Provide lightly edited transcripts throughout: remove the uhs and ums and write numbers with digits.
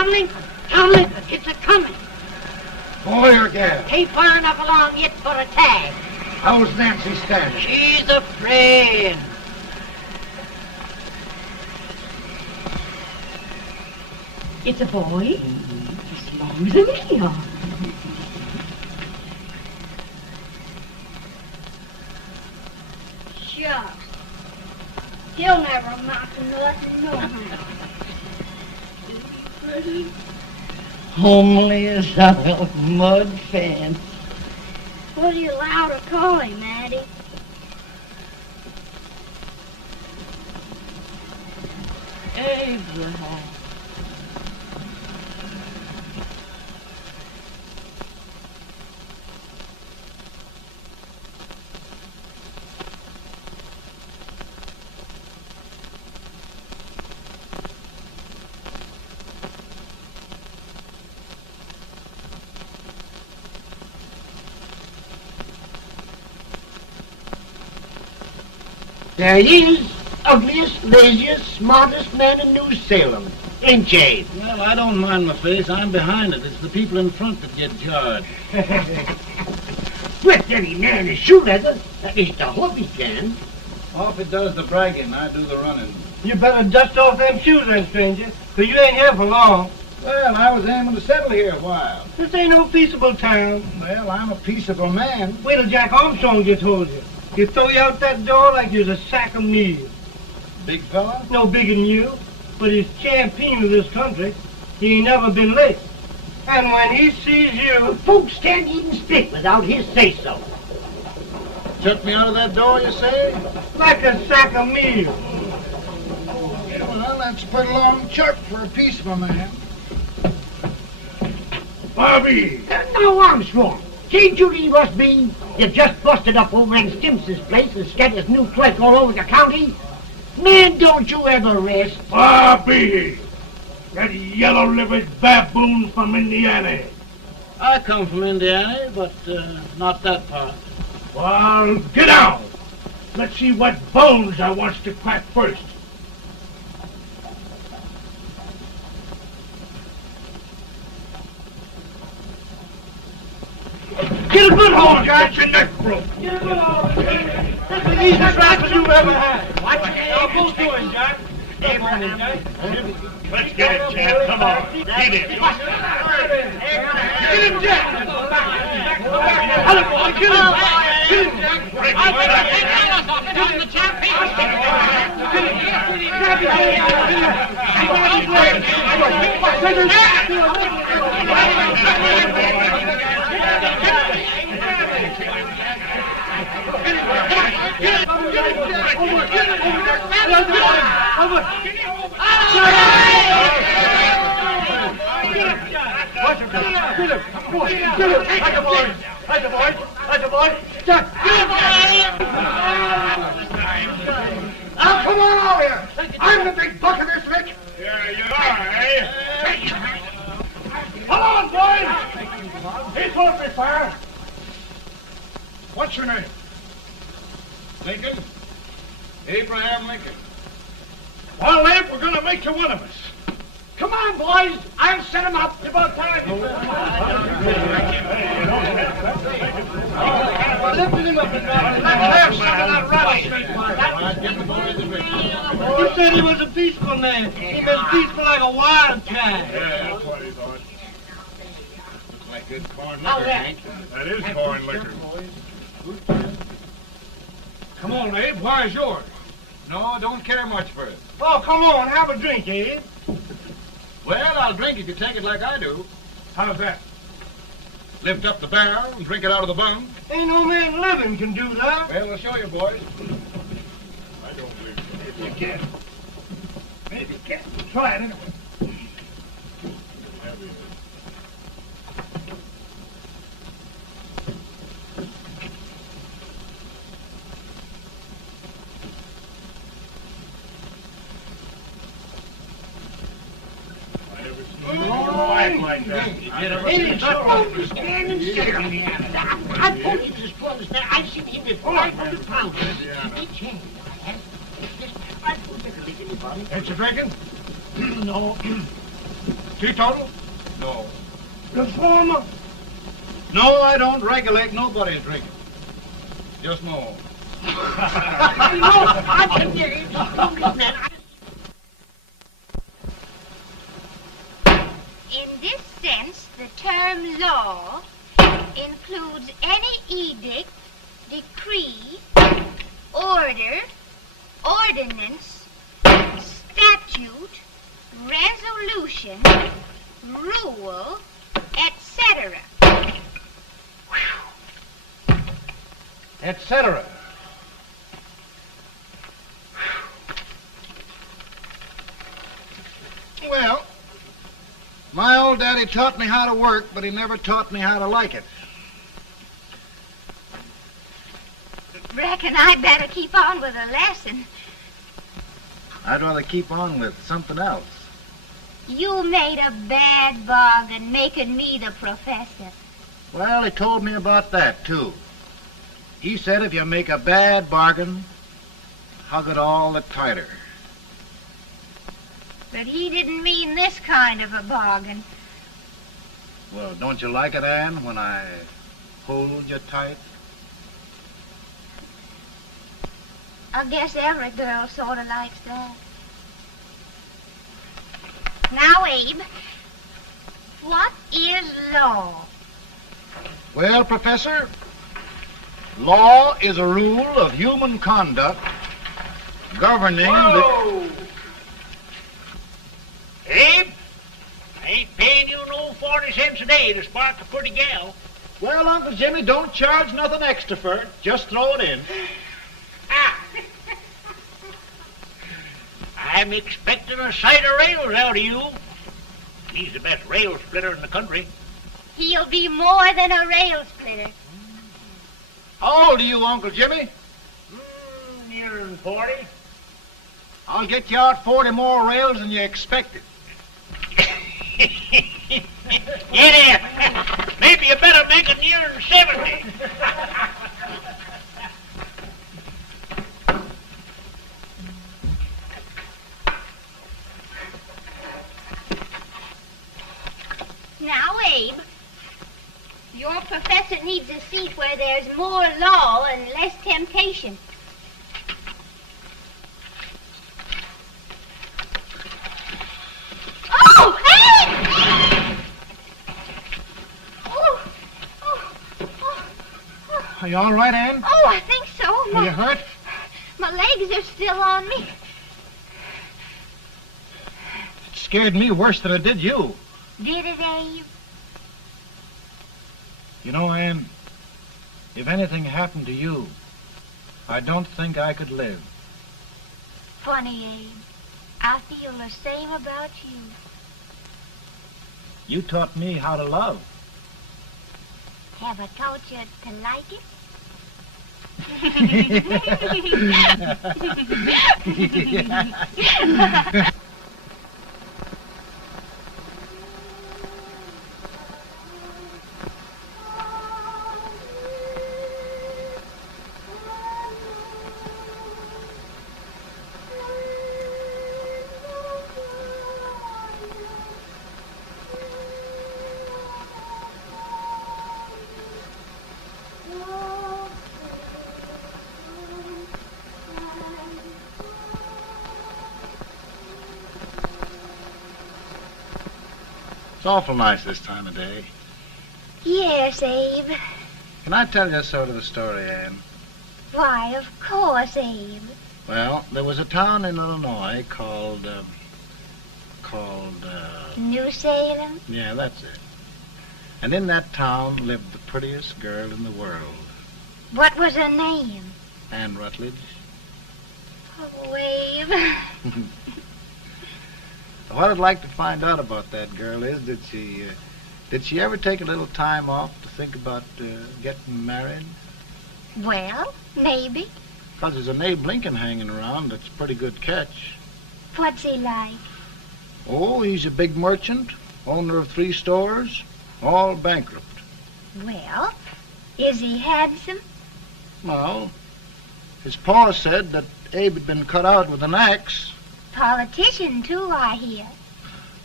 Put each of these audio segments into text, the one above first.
Tomlin, Tomlin, it's a-coming. Boy or gal? Ain't far enough along yet for a tag. How's Nancy standing? She's afraid. It's a boy, as long as a million. Shucks. He'll never amount to nothing, no how. Homely as a old mud fence. What do you allow to call him, Maddie? Abraham. There he is, ugliest, laziest, smartest man in New Salem, ain't ye? Well, I don't mind my face. I'm behind it. It's the people in front that get jarred. With any man is shoe leather, at least I hope he can. Off it does the bragging, I do the running. You better dust off them shoes then, stranger, 'cause you ain't here for long. Well, I was aiming to settle here a while. This ain't no peaceable town. Well, I'm a peaceable man. Wait till Jack Armstrong gets hold of you. He'll throw you out that door like you're a sack of meal. Big fella? No bigger than you, but he's champion of this country. He ain't never been late. And when he sees you... Folks can't even speak without his say-so. Took me out of that door, you say? like a sack of meal. Well, that's a pretty long chart for a peaceable man. Bobby! Now, Armstrong, see Judy must be. You've just busted up old man Stimpson's place and scattered new clerk all over the county. Man, don't you ever rest. Bobby! That yellow-livered baboon from Indiana. I come from Indiana, but not that part. Well, get out. Let's see what bones I wants to crack first. Get a good hold, Jack. Get your neck broke. Get a good hold. That's the easiest rifle you've ever had. Watch it. Now, go to it, Jack. Abraham. Let's get it, Jack. Come on. Get it. Get him, Jack. Hello, boy. Get him. Get him, Jack. Break his back. Now, come on over here. I'm the big buck of this lick. Yeah, you are, eh? Hold on, boys. He's won't be fire. What's your name? Lincoln? Abraham Lincoln. Well, Lamp, we're going to make you one of us. Come on, boys. I'll set him up. About time. Lifting him up and down. Let's have some of that rattlesnake wine. You said he was a peaceful man. He was peaceful like a wildcat. Yeah, that's what he thought. Looks like good corn How's liquor, that? Hank. That is corn liquor. Come on, Abe. Why's yours? No, don't care much for it. Oh, come on. Have a drink, Abe. Well, I'll drink if you take it like I do. How's that? Lift up the barrel and drink it out of the bung. Ain't no man living can do that. Well, I'll show you, boys. I don't believe so. Maybe you can. Maybe you can. Try it anyway. Like that. I told you this was there. I've seen him with 500 pounds. He changed. I put a lick anybody. Ain't you drinking? No. Teetotal? No. Reformer? No, I don't regulate nobody's drinking. Just my own. In this sense, the term law includes any edict, decree, order, ordinance, statute, resolution, rule, etc. Etc. Well, my old daddy taught me how to work, but he never taught me how to like it. Reckon I'd better keep on with the lesson. I'd rather keep on with something else. You made a bad bargain making me the professor. Well, he told me about that, too. He said if you make a bad bargain, hug it all the tighter. But he didn't mean this kind of a bargain. Well, don't you like it, Anne, when I hold you tight? I guess every girl sort of likes that. Now, Abe, what is law? Well, Professor, law is a rule of human conduct governing Whoa! Abe, I ain't paying you no 40 cents a day to spark a pretty gal. Well, Uncle Jimmy, don't charge nothing extra for it. Just throw it in. Ah. I'm expecting a sight of rails out of you. He's the best rail splitter in the country. He'll be more than a rail splitter. How old are you, Uncle Jimmy? Nearer 40. I'll get you out 40 more rails than you expected. Yeah, maybe you better make it nearer 70. Now, Abe, your professor needs a seat where there's more law and less temptation. Oh, Abe! Are you all right, Anne? Oh, I think so. Are you hurt? My legs are still on me. It scared me worse than it did you. Did it, Abe? You know, Anne, if anything happened to you, I don't think I could live. Funny, Abe. I feel the same about you. You taught me how to love. Have I taught you to like it? It's awful nice this time of day. Yes, Abe. Can I tell you sort of the story, Anne? Why, of course, Abe. Well, there was a town in Illinois called, New Salem? yeah, that's it. And in that town lived the prettiest girl in the world, What was her name? Anne Rutledge. Oh, Abe. What I'd like to find out about that girl is, did she ever take a little time off to think about getting married? Well, maybe. Because there's an Abe Lincoln hanging around that's a pretty good catch. What's he like? Oh, he's a big merchant, owner of 3 stores, all bankrupt. Well, is he handsome? Well, his pa said that Abe had been cut out with an axe. Politician, too, I hear.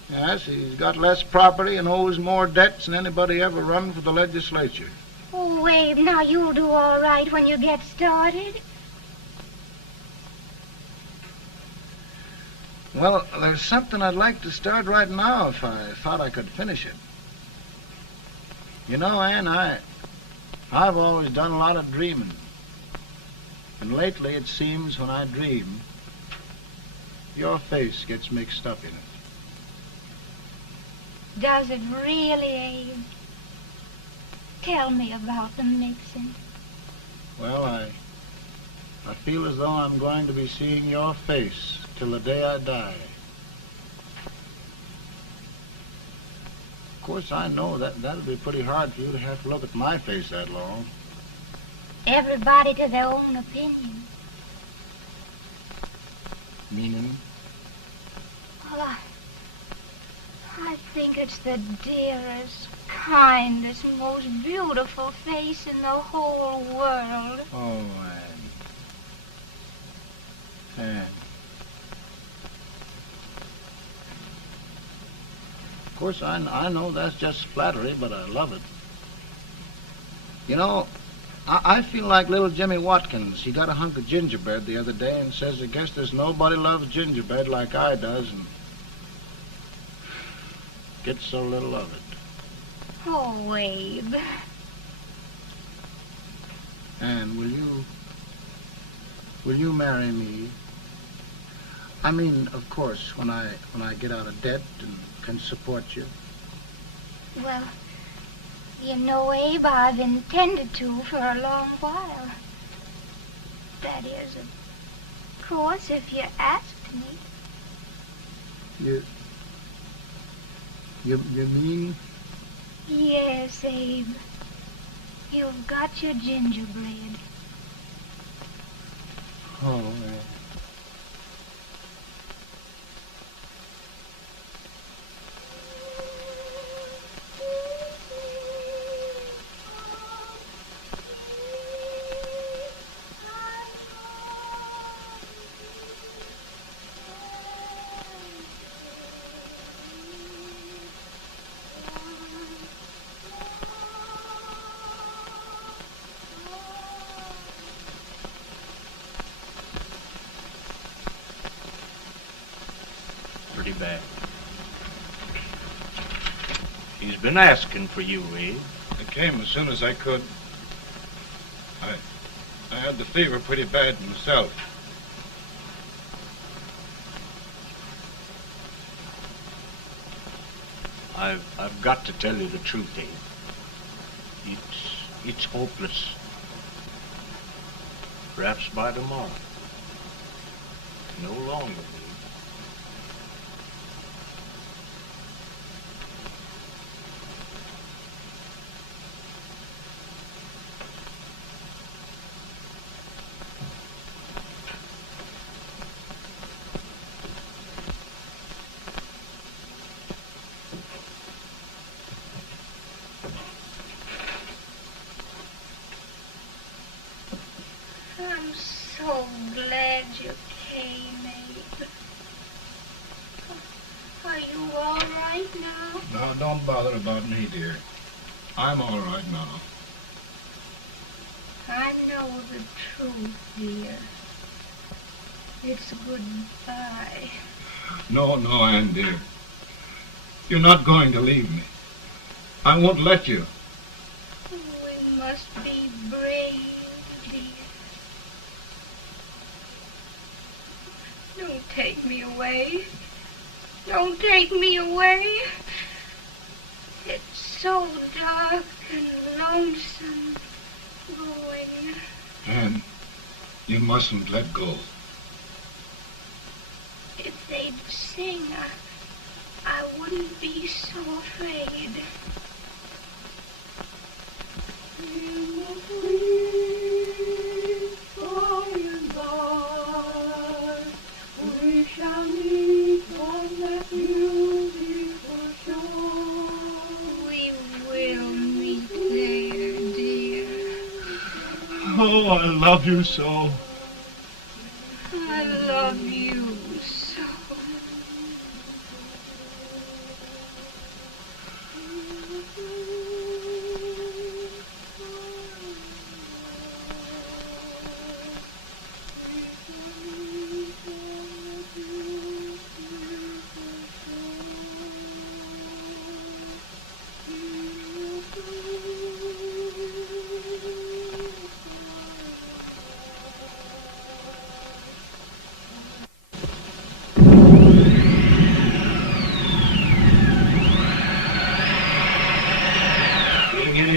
Yes, he's got less property and owes more debts than anybody ever run for the legislature. Oh, Abe, now you'll do all right when you get started. Well, there's something I'd like to start right now if I thought I could finish it. You know, Ann, I've always done a lot of dreaming. And lately it seems when I dream, your face gets mixed up in it. Does it really, Abe? Tell me about the mixing. Well, I feel as though I'm going to be seeing your face till the day I die. Of course, I know that'll be pretty hard for you to have to look at my face that long. Everybody to their own opinion. Meaning? Well, I think it's the dearest, kindest, most beautiful face in the whole world. Oh, Ann. Of course, I know that's just flattery, but I love it. You know, I feel like little Jimmy Watkins. He got a hunk of gingerbread the other day and says, I guess there's nobody loves gingerbread like I does, and gets so little of it. Oh, Abe. Ann, will you marry me? I mean, of course, when I get out of debt and can support you. Well, you know, Abe, I've intended to for a long while. That is, of course, if you asked me. You mean? Yes, Abe. You've got your gingerbread. Oh, Pretty bad. He's been asking for you, Abe. I came as soon as I could. I had the fever pretty bad myself. I've got to tell you the truth, Abe. It's hopeless. Perhaps by tomorrow. No longer, Abe. I'm so glad you came, Abe. Are you all right now? No, don't bother about me, dear. I'm all right now. I know the truth, dear. It's goodbye. No, Ann, dear. You're not going to leave me. I won't let you. We must be brave, dear. Don't take me away. Don't take me away. It's so dark and lonesome going. Ann, you mustn't let go. If they'd sing, I wouldn't be so afraid. In the sweet by and by, we shall meet on that beautiful shore. We will meet there, dear. Oh, I love you so. I love you so.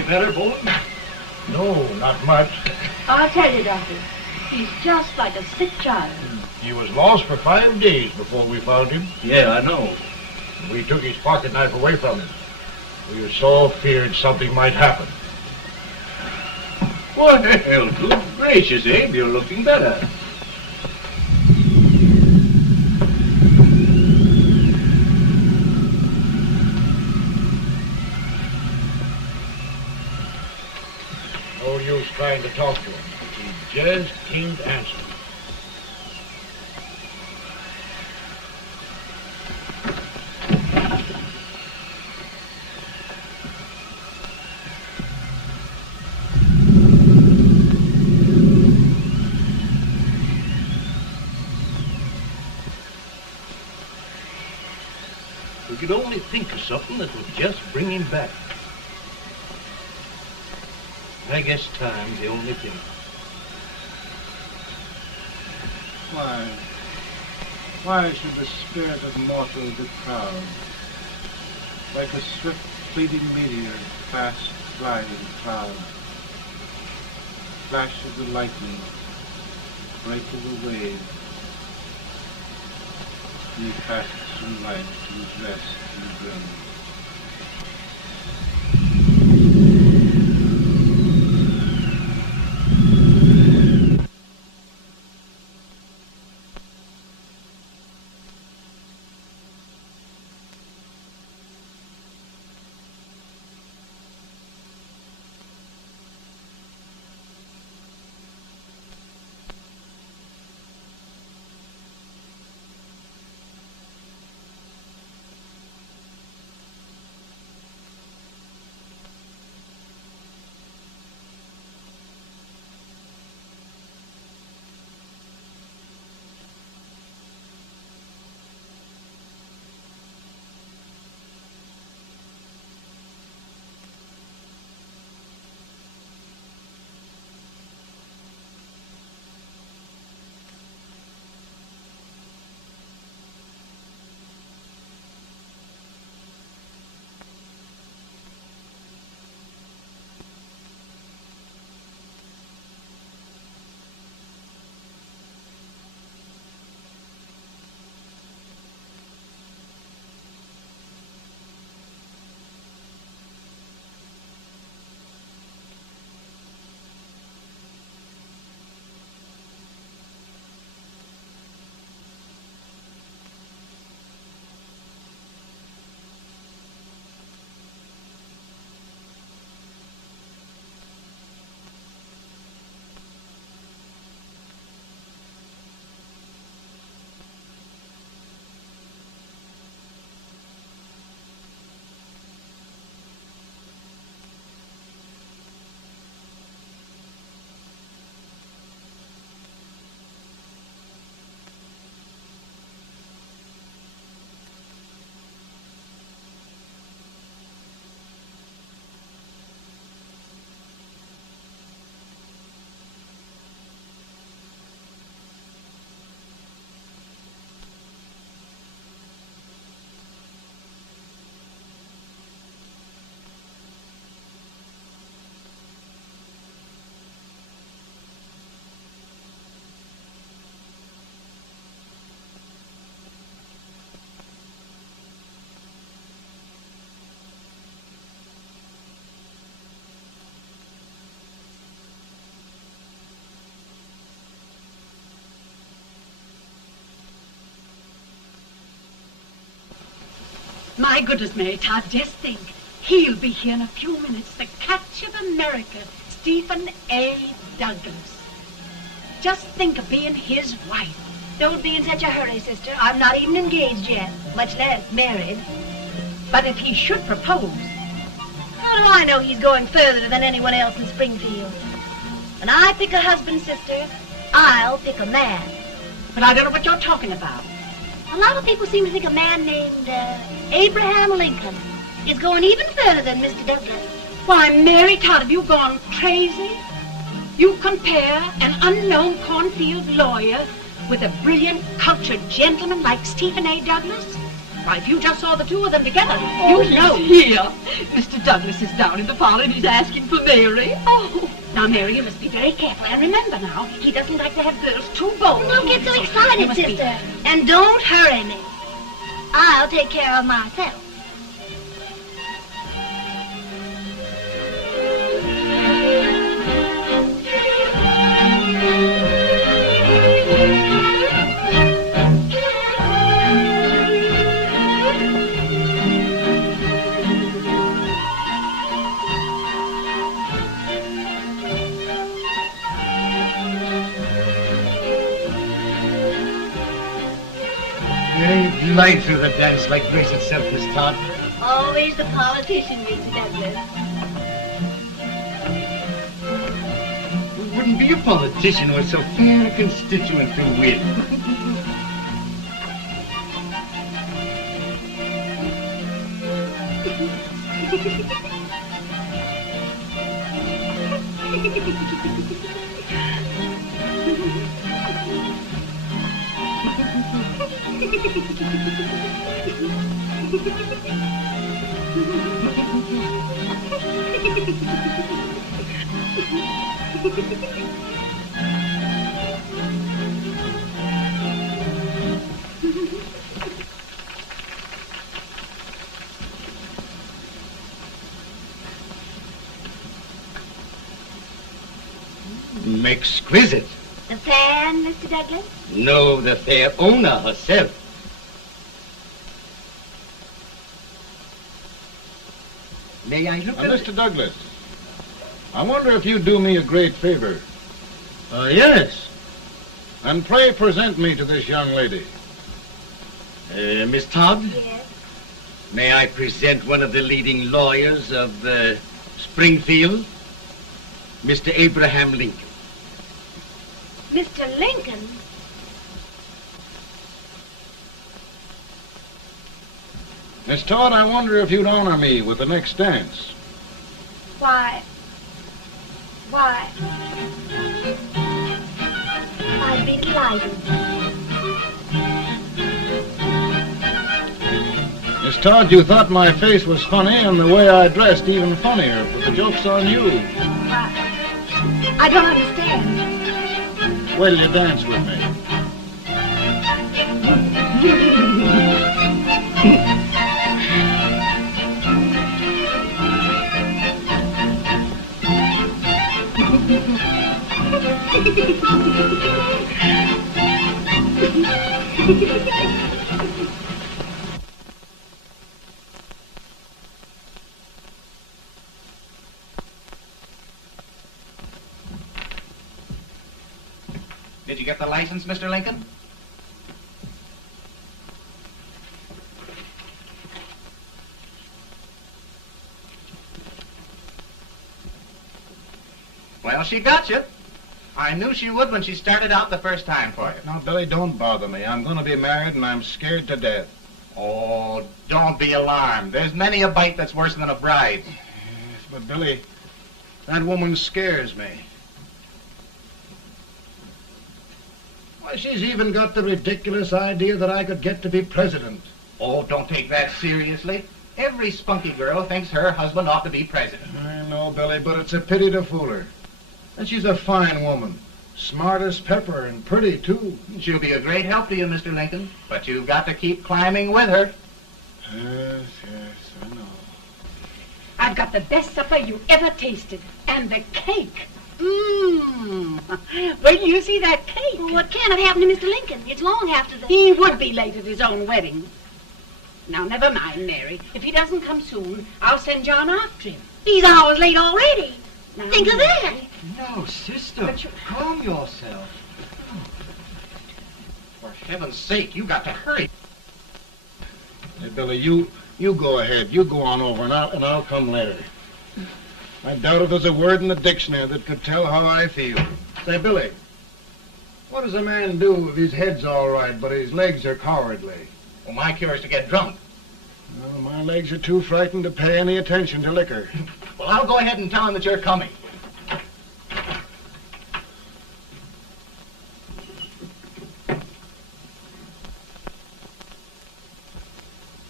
better, Bolton? No, not much. I'll tell you, Doctor, he's just like a sick child. He was lost for 5 days before we found him. Yeah, I know. We took his pocket knife away from him. We were so feared something might happen. Well, good gracious, Abe, you're looking better. No use trying to talk to him. He just can't answer. We could only think of something that would just bring him back. I guess time's the only thing. Why should the spirit of mortal be proud? Like a swift fleeting meteor, fast flying cloud. Flash of the lightning, break of the wave. He passes from life to his rest in the grave. My goodness, Mary Todd, just think. He'll be here in a few minutes. The Catch of America, Stephen A. Douglas. Just think of being his wife. Don't be in such a hurry, sister. I'm not even engaged yet, much less married. But if he should propose, How do I know he's going further than anyone else in Springfield? When I pick a husband, sister, I'll pick a man. but I don't know what you're talking about. A lot of people seem to think a man named Abraham Lincoln is going even further than Mr. Douglas. Why, Mary Todd, have you gone crazy? You compare an unknown cornfield lawyer with a brilliant, cultured gentleman like Stephen A. Douglas? Why, if you just saw the two of them together, you'd know. Here. Mr. Douglas is down in the parlor and he's asking for Mary. Oh. Now, Mary, you must be very careful. And remember now, he doesn't like to have girls too bold. Don't get so You excited, must be- sister. And don't hurry me. I'll take care of myself. You glide through the dance like grace itself, Miss Todd. Always the politician, Mr. Douglas. We wouldn't be a politician with so fair a constituent to win. Exquisite. The fan, Mr. Douglas? No, the fair owner herself. May I look at it? Mr. Douglas, I wonder if you'd do me a great favor. Yes. And pray present me to this young lady. Miss Todd? Yes. May I present one of the leading lawyers of Springfield, Mr. Abraham Lincoln. Mr. Lincoln? Miss Todd, I wonder if you'd honor me with the next dance. Why? I'd be delighted. Miss Todd, you thought my face was funny and the way I dressed even funnier, but the joke's on you. I don't understand. Wait till you dance with me. Did you get the license, Mr. Lincoln? Well, she got you. I knew she would when she started out the first time for you. Now, Billy, don't bother me. I'm going to be married and I'm scared to death. Oh, don't be alarmed. There's many a bite that's worse than a bride. Yes, but Billy, that woman scares me. Why, she's even got the ridiculous idea that I could get to be president. Oh, don't take that seriously. Every spunky girl thinks her husband ought to be president. I know, Billy, but it's a pity to fool her. And she's a fine woman. Smart as pepper and pretty, too. She'll be a great help to you, Mr. Lincoln. But you've got to keep climbing with her. Yes, I know. I've got the best supper you ever tasted. And the cake. Mmm. Wait till you see that cake. Well, what can have happened to Mr. Lincoln? It's long after the... He would be late at his own wedding. Now, never mind, Mary. If he doesn't come soon, I'll send John after him. He's hours late already. Now, Think of that. No, sister. But you- Calm yourself. For heaven's sake, you got to hurry. Hey, Billy, you go ahead. You go on over, and I'll come later. I doubt if there's a word in the dictionary that could tell how I feel. Say, Billy, what does a man do if his head's all right, but his legs are cowardly? Well, my cure is to get drunk. Well, my legs are too frightened to pay any attention to liquor. Well, I'll go ahead and tell him that you're coming.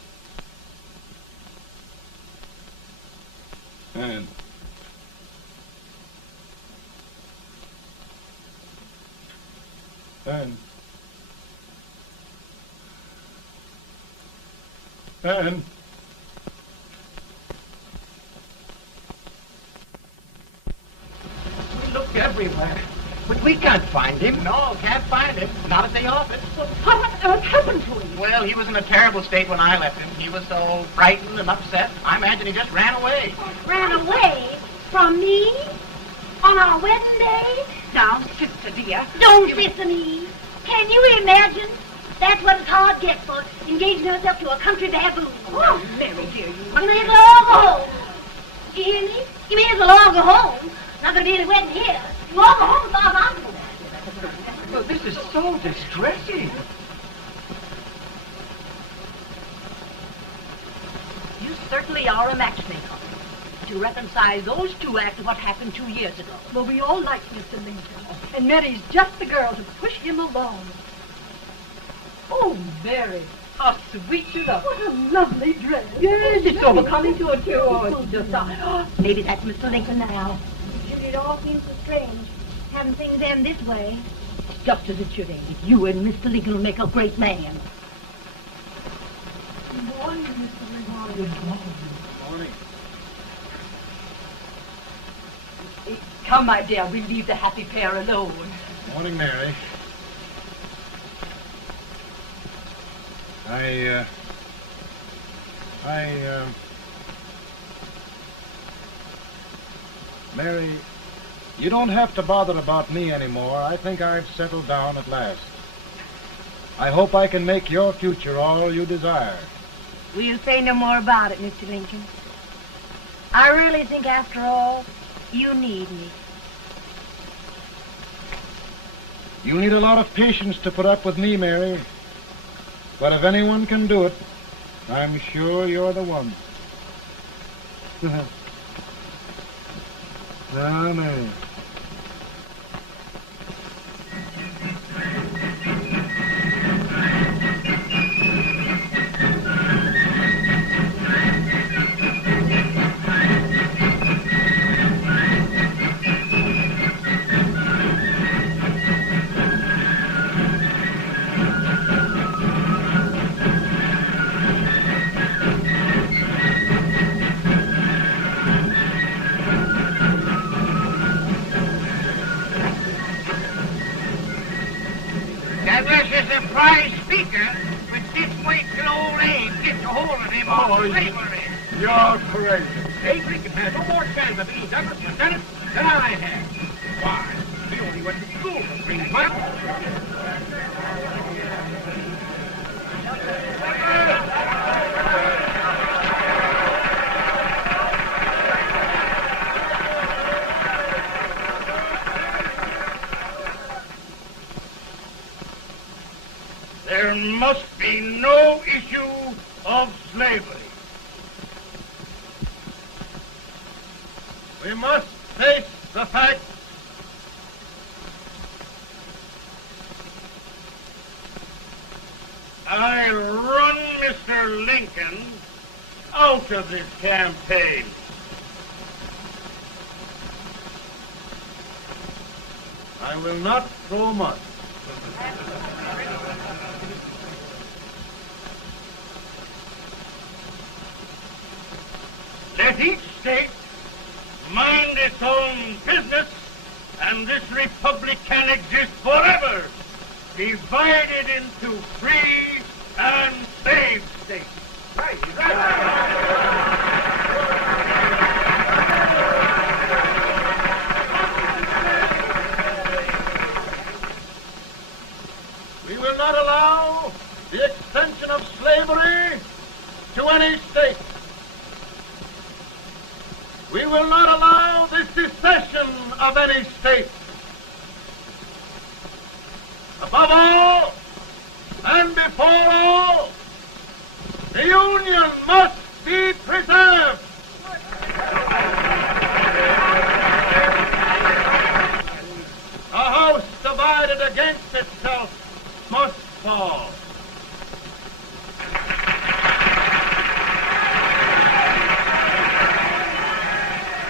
And We looked everywhere, but we can't find him. No, can't find him. Not at the office. Well, what on earth happened to him? Well, he was in a terrible state when I left him. He was so frightened and upset. I imagine he just ran away. Ran away from me on our wedding day? Now, sister dear. Don't listen to me. Can you imagine? That's what it's hard gets for engaging herself to a country baboon. Oh, Mary dear, You may as well all go home. You hear me? You may as well all go home. Not gonna be any wedding here. You all go home as far as I'm concerned. Well, this is so distressing. You certainly are a matchmaker. To reconcile those two after what happened 2 years ago. Well, we all like Mr. Lincoln, and Mary's just the girl to push him along. Oh, Mary, how sweet you look. What a lovely dress. Yes, it's overcoming to her, too. Oh, it's just, Maybe that's Mr. Lincoln now. It all seems so strange. Having things end this way. just as it should end. You and Mr. Lincoln will make a great man. Good morning, Mr. Lincoln. Good morning. Come, my dear, we'll leave the happy pair alone. Morning, Mary. Mary, you don't have to bother about me anymore. I think I've settled down at last. I hope I can make your future all you desire. We'll say no more about it, Mr. Lincoln. I really think, after all, you need me. You need a lot of patience to put up with me, Mary. But if anyone can do it, I'm sure you're the one. Now, Mary. Prize speaker, but just wait till old Abe gets a hold of him on slavery. You're crazy. Abe Lincoln has no more chance of being Douglas Lieutenant than I have. Why? He only went to school for 3 months. There must be no issue of slavery. We must face the fact I run Mr. Lincoln out of this campaign. I will not throw much. Let each state mind its own business, and this republic can exist forever, divided into free and slave states. Right. We will not allow the extension of slavery to any state. We will not allow the secession of any state. Above all, and before all, the Union must be preserved. A house divided against itself must fall.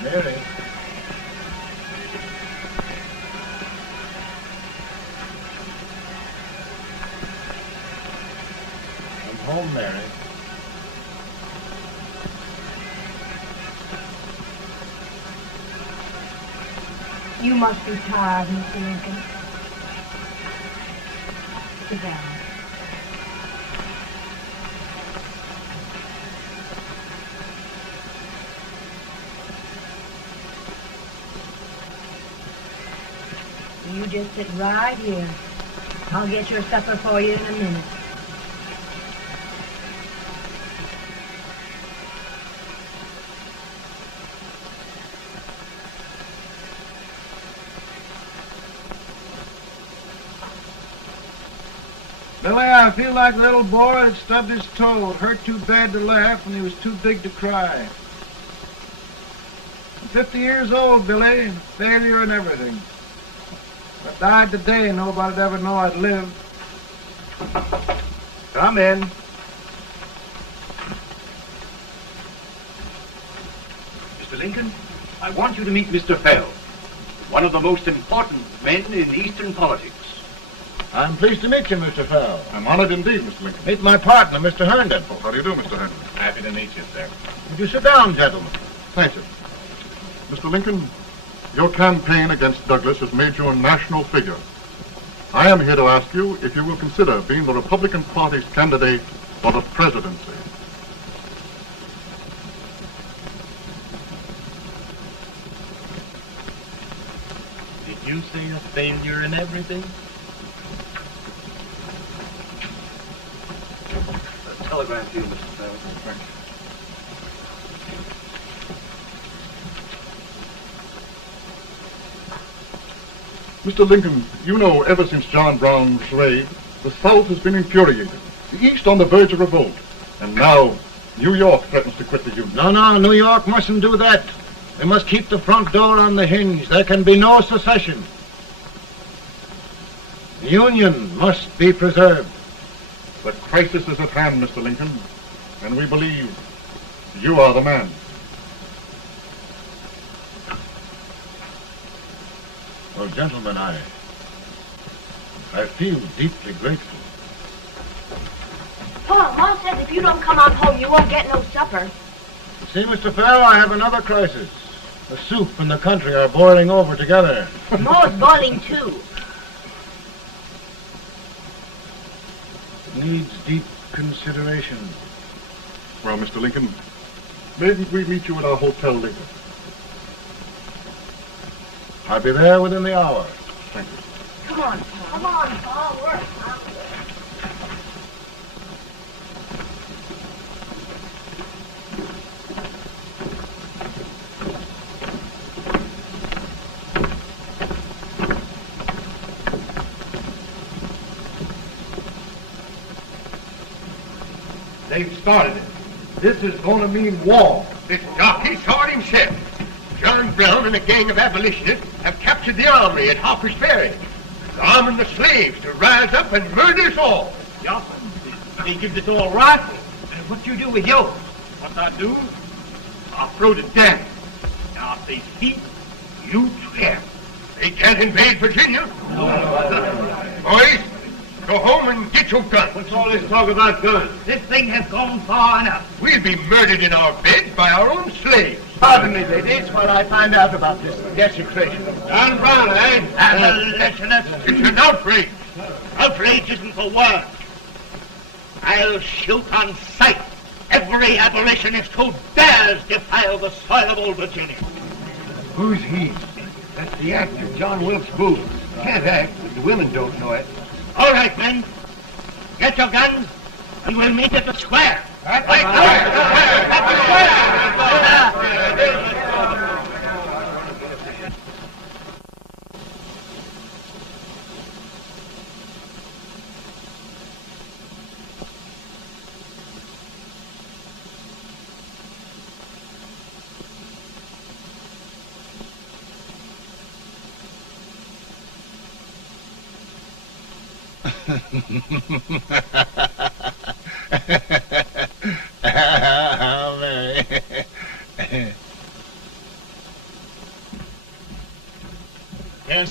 Mary. Come home, Mary. You must be tired, Mr. Lincoln. Sit down. You just sit right here. I'll get your supper for you in a minute. Billy, I feel like a little boy that stubbed his toe. It hurt too bad to laugh and he was too big to cry. I'm 50 years old, Billy, failure and everything. If I died today, nobody'd ever know I'd lived. Come in. Mr. Lincoln, I want you to meet Mr. Fell, one of the most important men in Eastern politics. I'm pleased to meet you, Mr. Fell. I'm honored indeed, Mr. Lincoln. Meet my partner, Mr. Herndon. Oh, how do you do, Mr. Henry? Happy to meet you, sir. Would you sit down, gentlemen? Thank you. Mr. Lincoln, your campaign against Douglas has made you a national figure. I am here to ask you if you will consider being the Republican Party's candidate for the presidency. Did you say a failure in everything? A telegram to you, Mr. Fell. Thank you. Mr. Lincoln, you know ever since John Brown's raid, the South has been infuriated, the East on the verge of revolt, and now New York threatens to quit the Union. No, New York mustn't do that. They must keep the front door on the hinge. There can be no secession. The Union must be preserved. The crisis is at hand, Mr. Lincoln, and we believe you are the man. Well, gentlemen, I feel deeply grateful. Paul, Mom says if you don't come on home, you won't get no supper. See, Mr. Fell, I have another crisis. The soup and the country are boiling over together. More's boiling, too. It needs deep consideration. Well, Mr. Lincoln, maybe we meet you at our hotel later. I'll be there within the hour. Thank you. Come on, Paul. Come on, Paul. We're hungry. They've started it. This is going to mean war. This jockey saw it himself. John Brown and a gang of abolitionists have captured the armory at Harper's Ferry. They're arming the slaves to rise up and murder us all. Yeah, they give us all rifles. And what you do with yours? What I do? I'll throw the down. Now, if they speak, You tramp. They can't invade Virginia. Boys, go home and get your guns. what's all this talk about guns? This thing has gone far enough. We'll be murdered in our beds by our own slaves. Pardon me, ladies, while I find out about this desecration. John Brown, eh? Abolitionists. It's an outrage. Outrage isn't the word. I'll shoot on sight every abolitionist who dares defile the soil of old Virginia. Who's he? That's the actor, John Wilkes Booth. Can't act, but the women don't know it. All right, men. Get your guns, and we'll meet at the square. At the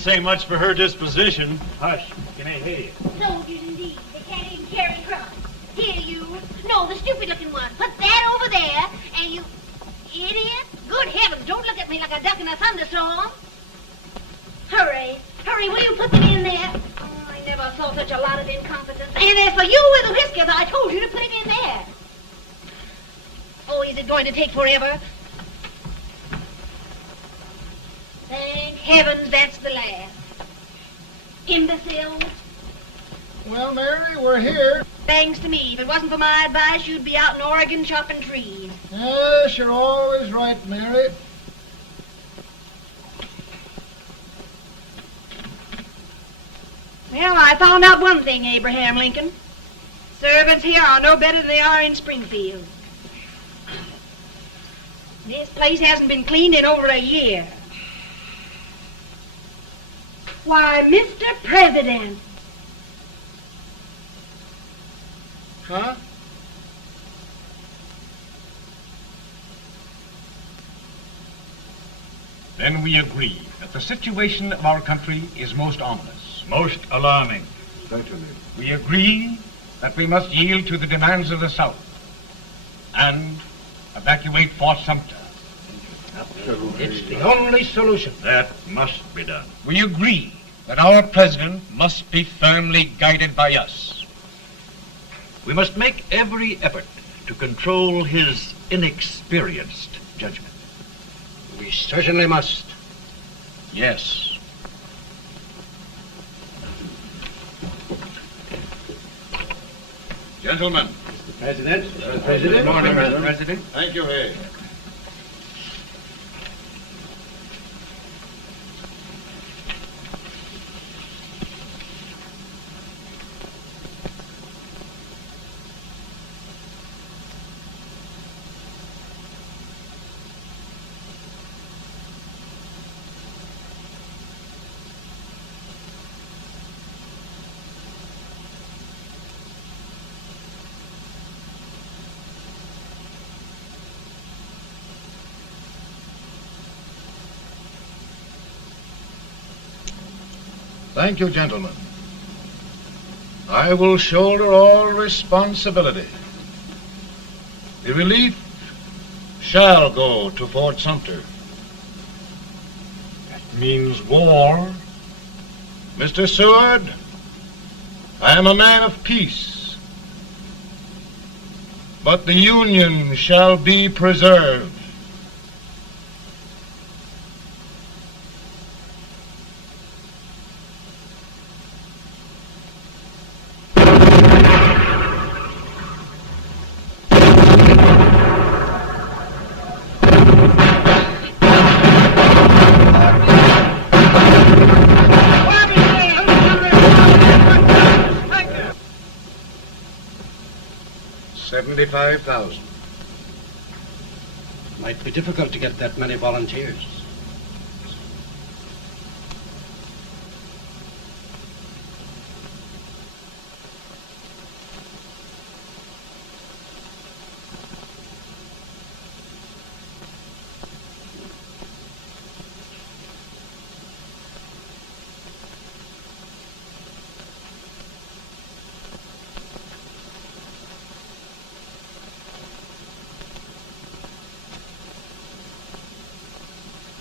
say much for her disposition. Hush, can I hear you? Soldiers indeed. They can't even carry crumbs. Here, you. No, the stupid-looking one. Put that over there, and you... Idiot. Good heavens, don't look at me like a duck in a thunderstorm. Hurry. Hurry, will you put them in there? Oh, I never saw such a lot of incompetence. And as for you with the whiskers, I told you to put it in there. Oh, is it going to take forever? Thank heavens that's the last. Imbecile. Well, Mary, we're here. Thanks to me. If it wasn't for my advice, you'd be out in Oregon chopping trees. Yes, you're always right, Mary. Well, I found out one thing, Abraham Lincoln. Servants here are no better than they are in Springfield. This place hasn't been cleaned in over a year. Why, Mr. President. Huh? Then we agree that the situation of our country is most ominous. Most alarming. Certainly. We agree that we must yield to the demands of the South and evacuate Fort Sumter. It's the only solution. That must be done. We agree that our president must be firmly guided by us. We must make every effort to control his inexperienced judgment. We certainly must. Yes. Gentlemen. President. Good morning, Mr. President. Thank you, Hay. Thank you, gentlemen. I will shoulder all responsibility. The relief shall go to Fort Sumter. That means war. Mr. Seward, I am a man of peace, but the Union shall be preserved. $75,000. Might be difficult to get that many volunteers.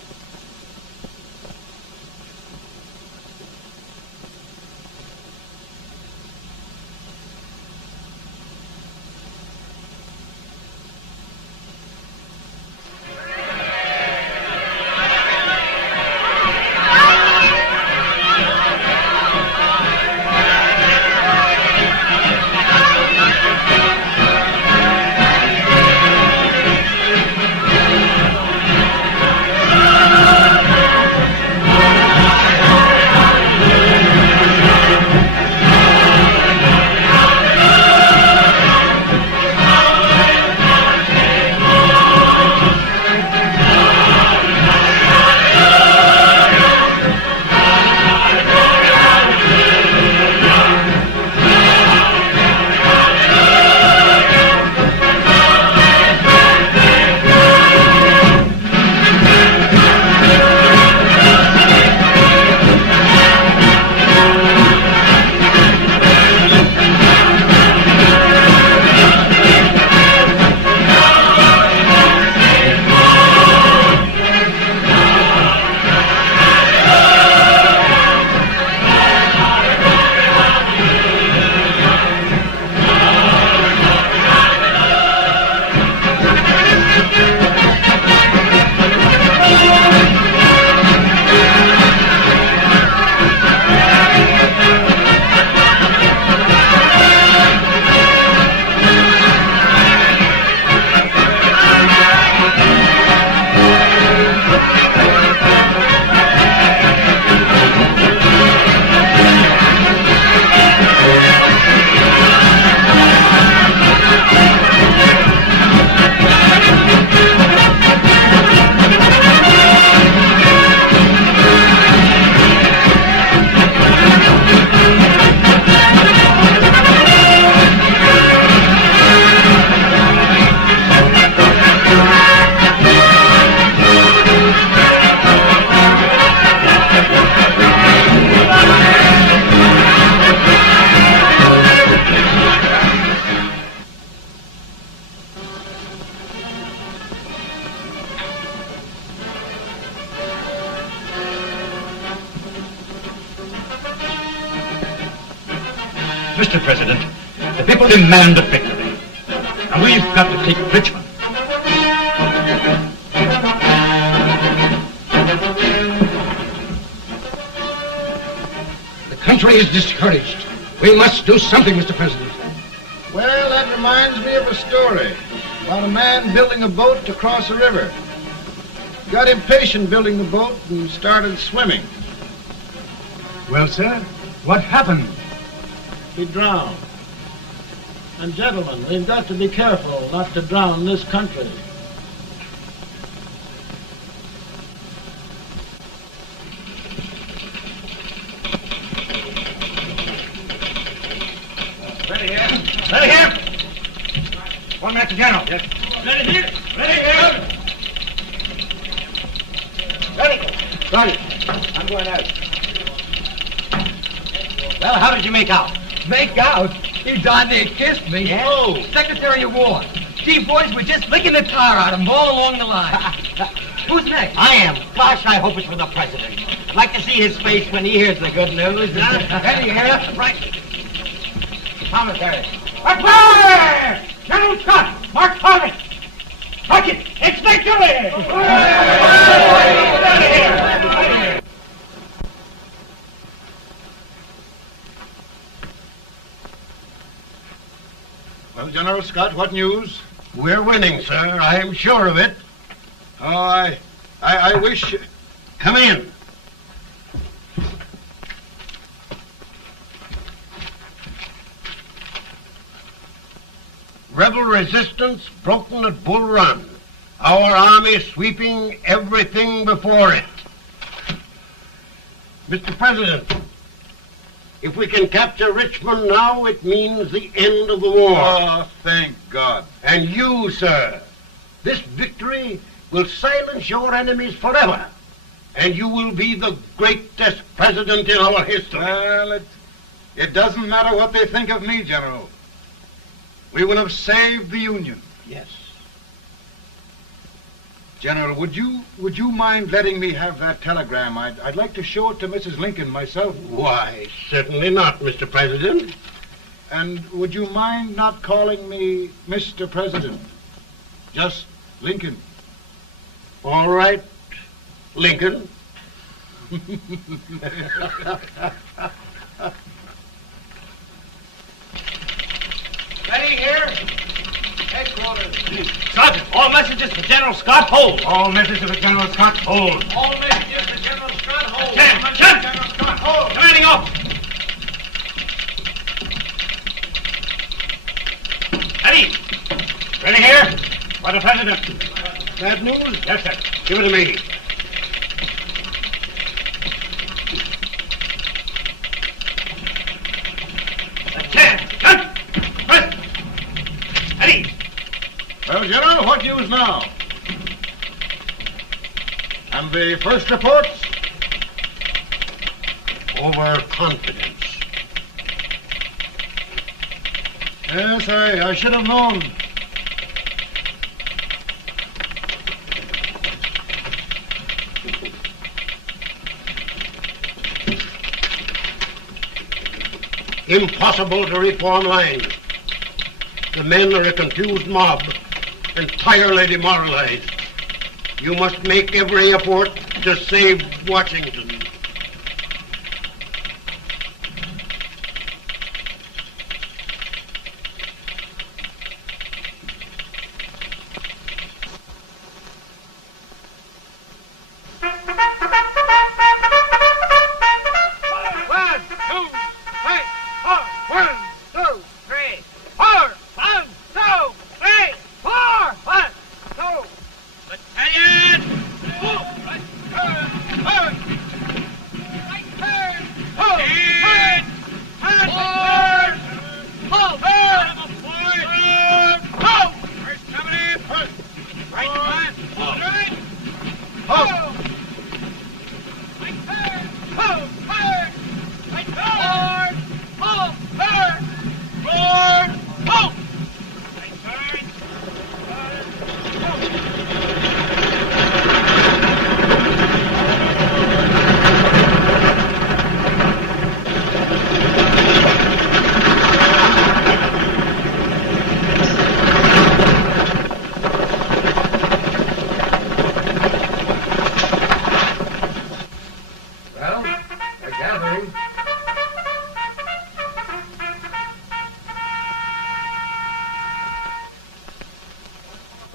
Mr. President, the people demand a victory. And we've got to take Richmond. The country is discouraged. We must do something, Mr. President. Well, that reminds me of a story about a man building a boat to cross a river. He got impatient building the boat and started swimming. Well, sir, what happened? He drowned. And gentlemen, we've got to be careful not to drown this country. Ready here. Ready here. One Master General. Yes. Ready here. Ready here. Ready. Right. I'm going out. Well, how did you make out? Make out? He darn near kissed me. Yeah? Oh, Secretary of War. Gee, boys, we're just licking the tar out of him all along the line. Who's next? I am. Gosh, I hope it's for the President. I'd like to see his face when he hears the good news, huh? Ready here? Right. Commissary. Fire! General Scott! Mark Harvey! Touch it! It's victory! Well, General Scott, what news? We're winning, sir. I'm sure of it. Oh, I wish... Come in. Rebel resistance broken at Bull Run. Our army sweeping everything before it. Mr. President, if we can capture Richmond now, it means the end of the war. Oh, thank God. And you, sir, this victory will silence your enemies forever. And you will be the greatest president in our history. Well, it doesn't matter what they think of me, General. We will have saved the Union. Yes. General, would you mind letting me have that telegram? I'd like to show it to Mrs. Lincoln myself. Why, certainly not, Mr. President. And would you mind not calling me Mr. President? Just Lincoln. All right, Lincoln. Ready here? Headquarters. Sergeant, all messages for General Scott, hold. All messages for General Scott, hold. All messages to General Scott, hold. General Scott, hold. Commanding officer. Ready. Ready here? For the President. Bad news? Yes, sir. Give it to me. Well, General, what news now? And the first reports? Overconfidence. Yes, I should have known. Impossible to reform lines. The men are a confused mob, entirely demoralized. You must make every effort to save Washington.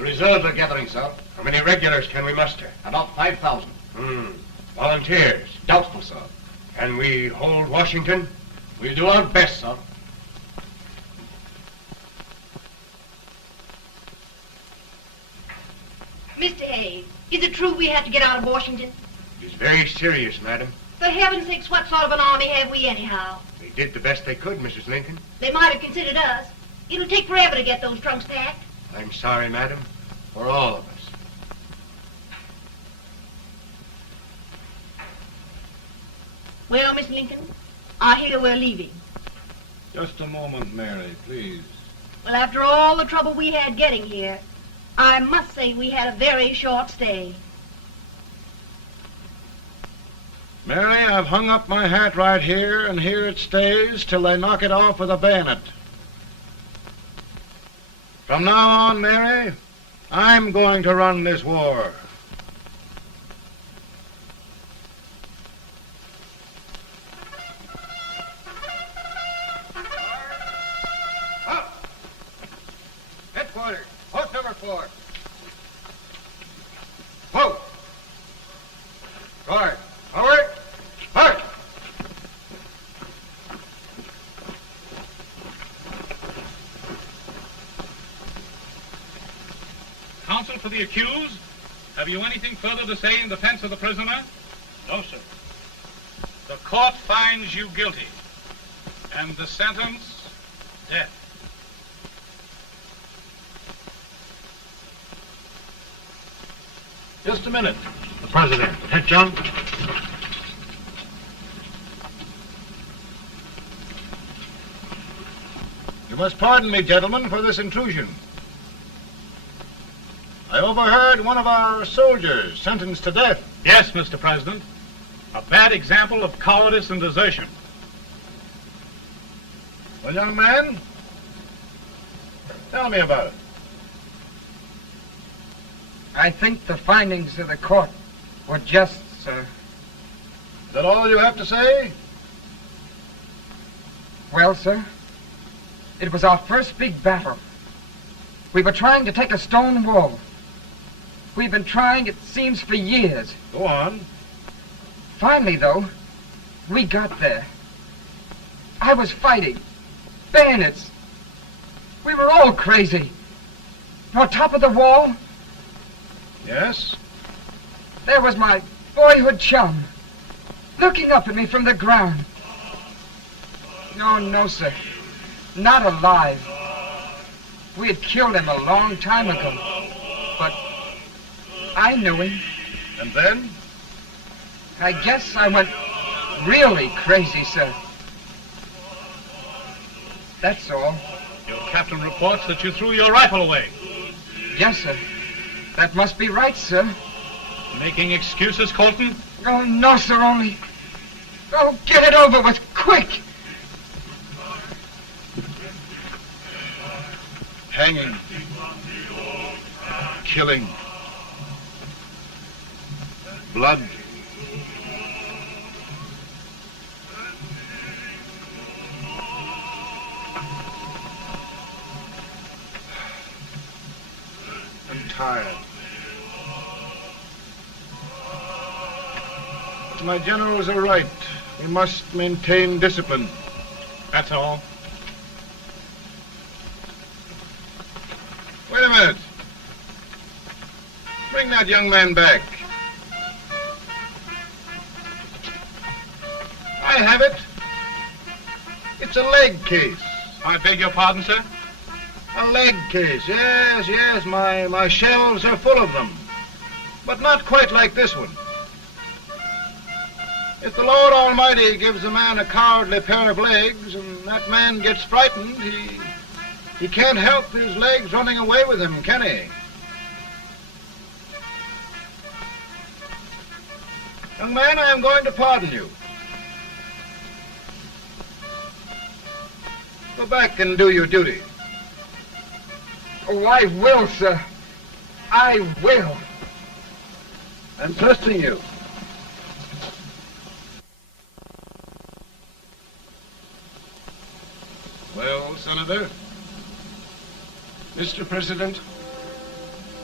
Reserves are gathering, sir. How many regulars can we muster? About 5,000. Volunteers? Doubtful, sir. Can we hold Washington? We'll do our best, sir. Mr. Hayes, is it true we have to get out of Washington? It is very serious, madam. For heaven's sakes, what sort of an army have we anyhow? They did the best they could, Mrs. Lincoln. They might have considered us. It'll take forever to get those trunks packed. I'm sorry, madam, for all of us. Well, Miss Lincoln, I hear we're leaving. Just a moment, Mary, please. Well, after all the trouble we had getting here, I must say we had a very short stay. Mary, I've hung up my hat right here, and here it stays till they knock it off with a bayonet. From now on, Mary, I'm going to run this war. Headquarters, post number 4. Whoa! Guard, forward, march! Counsel for the accused, have you anything further to say in defense of the prisoner? No, sir. The court finds you guilty, and the sentence, death. Just a minute. The President. Head, John. You must pardon me, gentlemen, for this intrusion. I overheard one of our soldiers sentenced to death. Yes, Mr. President. A bad example of cowardice and desertion. Well, young man, tell me about it. I think the findings of the court were just, sir. Is that all you have to say? Well, sir, it was our first big battle. We were trying to take a stone wall. We've been trying, it seems, for years. Go on. Finally, though, we got there. I was fighting. Bayonets. We were all crazy. On top of the wall, Yes? there was my boyhood chum, looking up at me from the ground. No, sir. Not alive. We had killed him a long time ago. But I knew him. And then? I guess I went really crazy, sir. That's all. Your captain reports that you threw your rifle away. Yes, sir. That must be right, sir. Making excuses, Colton? Oh, no, sir, only... Oh, get it over with, quick! Hanging. Killing. Blood. I'm tired. My generals are right. We must maintain discipline. That's all. Wait a minute. Bring that young man back. I have it. It's a leg case. I beg your pardon, sir? A leg case, yes. My shelves are full of them. But not quite like this one. If the Lord Almighty gives a man a cowardly pair of legs and that man gets frightened, he can't help his legs running away with him, can he? Young man, I am going to pardon you. Go back and do your duty. Oh, I will, sir. I will. I'm trusting you. Well, Senator? Mr. President,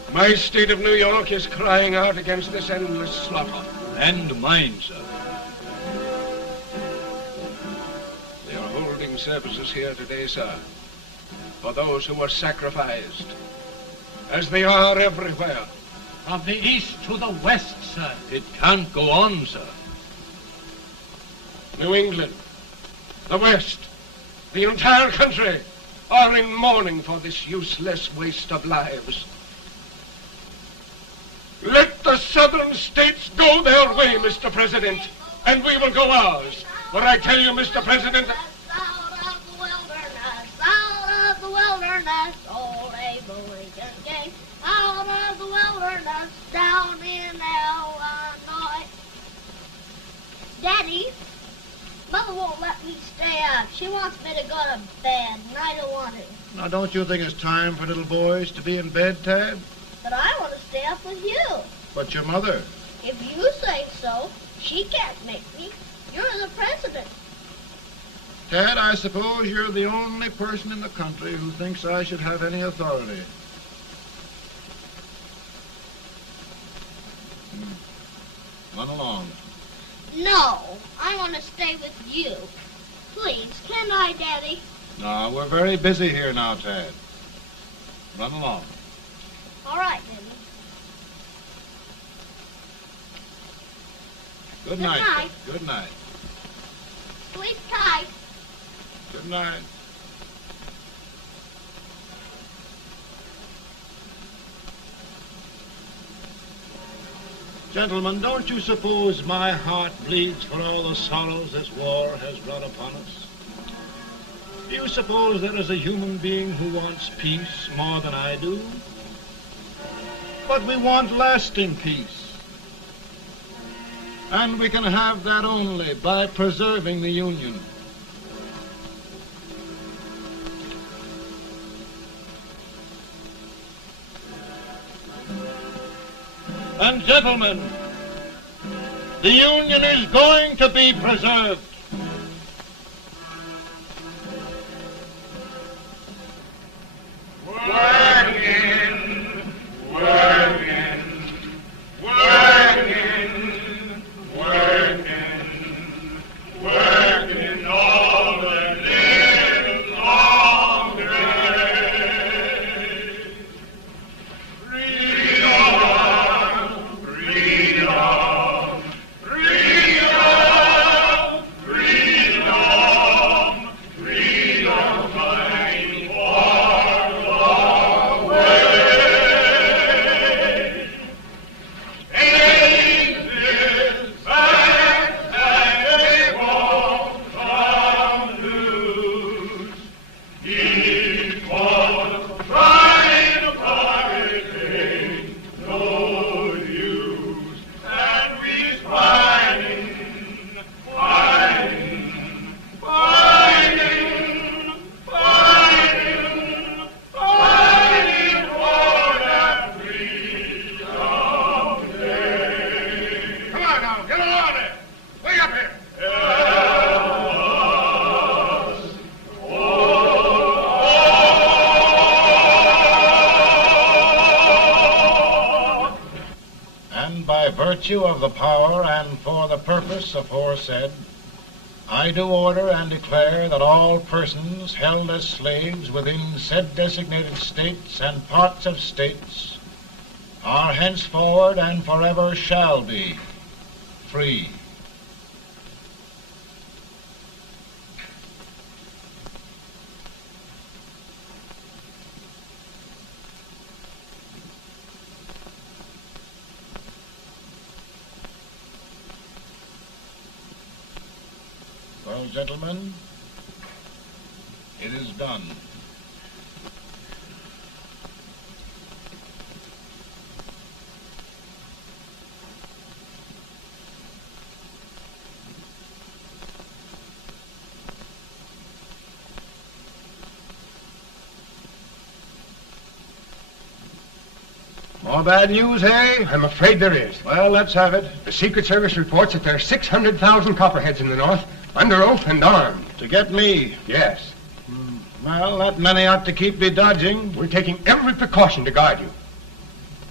My state of New York is crying out against this endless slaughter. And mine, sir. They are holding services here today, sir, for those who were sacrificed, as they are everywhere. From the east to the west, sir. It can't go on, sir. New England, the West, the entire country are in mourning for this useless waste of lives. Let the southern states go their way, Mr. President, and we will go ours. For I tell you, Mr. President, Out of the wilderness, old Abe Lincoln came. Out of the wilderness, down in Illinois. Daddy, Mother won't let me stay up. She wants me to go to bed, and I don't want to. Now, don't you think it's time for little boys to be in bed, Tad? But I want to stay up with you. But your mother. If you say so, she can't make me. You're the president. Tad, I suppose you're the only person in the country who thinks I should have any authority. Run along. No, I want to stay with you. Please, can I, Daddy? No, we're very busy here now, Tad. Run along. All right, Daddy. Good Good night. night. Good night. Sleep tight. Good night. Gentlemen, don't you suppose my heart bleeds for all the sorrows this war has brought upon us? Do you suppose there is a human being who wants peace more than I do? But we want lasting peace. And we can have that only by preserving the Union. And gentlemen, the Union is going to be preserved. Working, working, working, working, working all the live long day. Freedom, freedom, freedom, freedom, freedom, fighting for the way. Take this back that they won't come loose. Keep on trying to fight, ain't no use. And we's fighting, fighting, fighting, fighting, fighting for that freedom day. Come on now, get along there. Way up here. And by virtue of the power and for the purpose aforesaid, I do order and declare that all persons held as slaves within said designated states and parts of states are henceforward and forever shall be free. Well, gentlemen, it is done. More bad news, eh? I'm afraid there is. Well, let's have it. The Secret Service reports that there are 600,000 copperheads in the North, under oath and armed. To get me? Yes. Well, that many ought to keep me dodging. We're taking every precaution to guard you.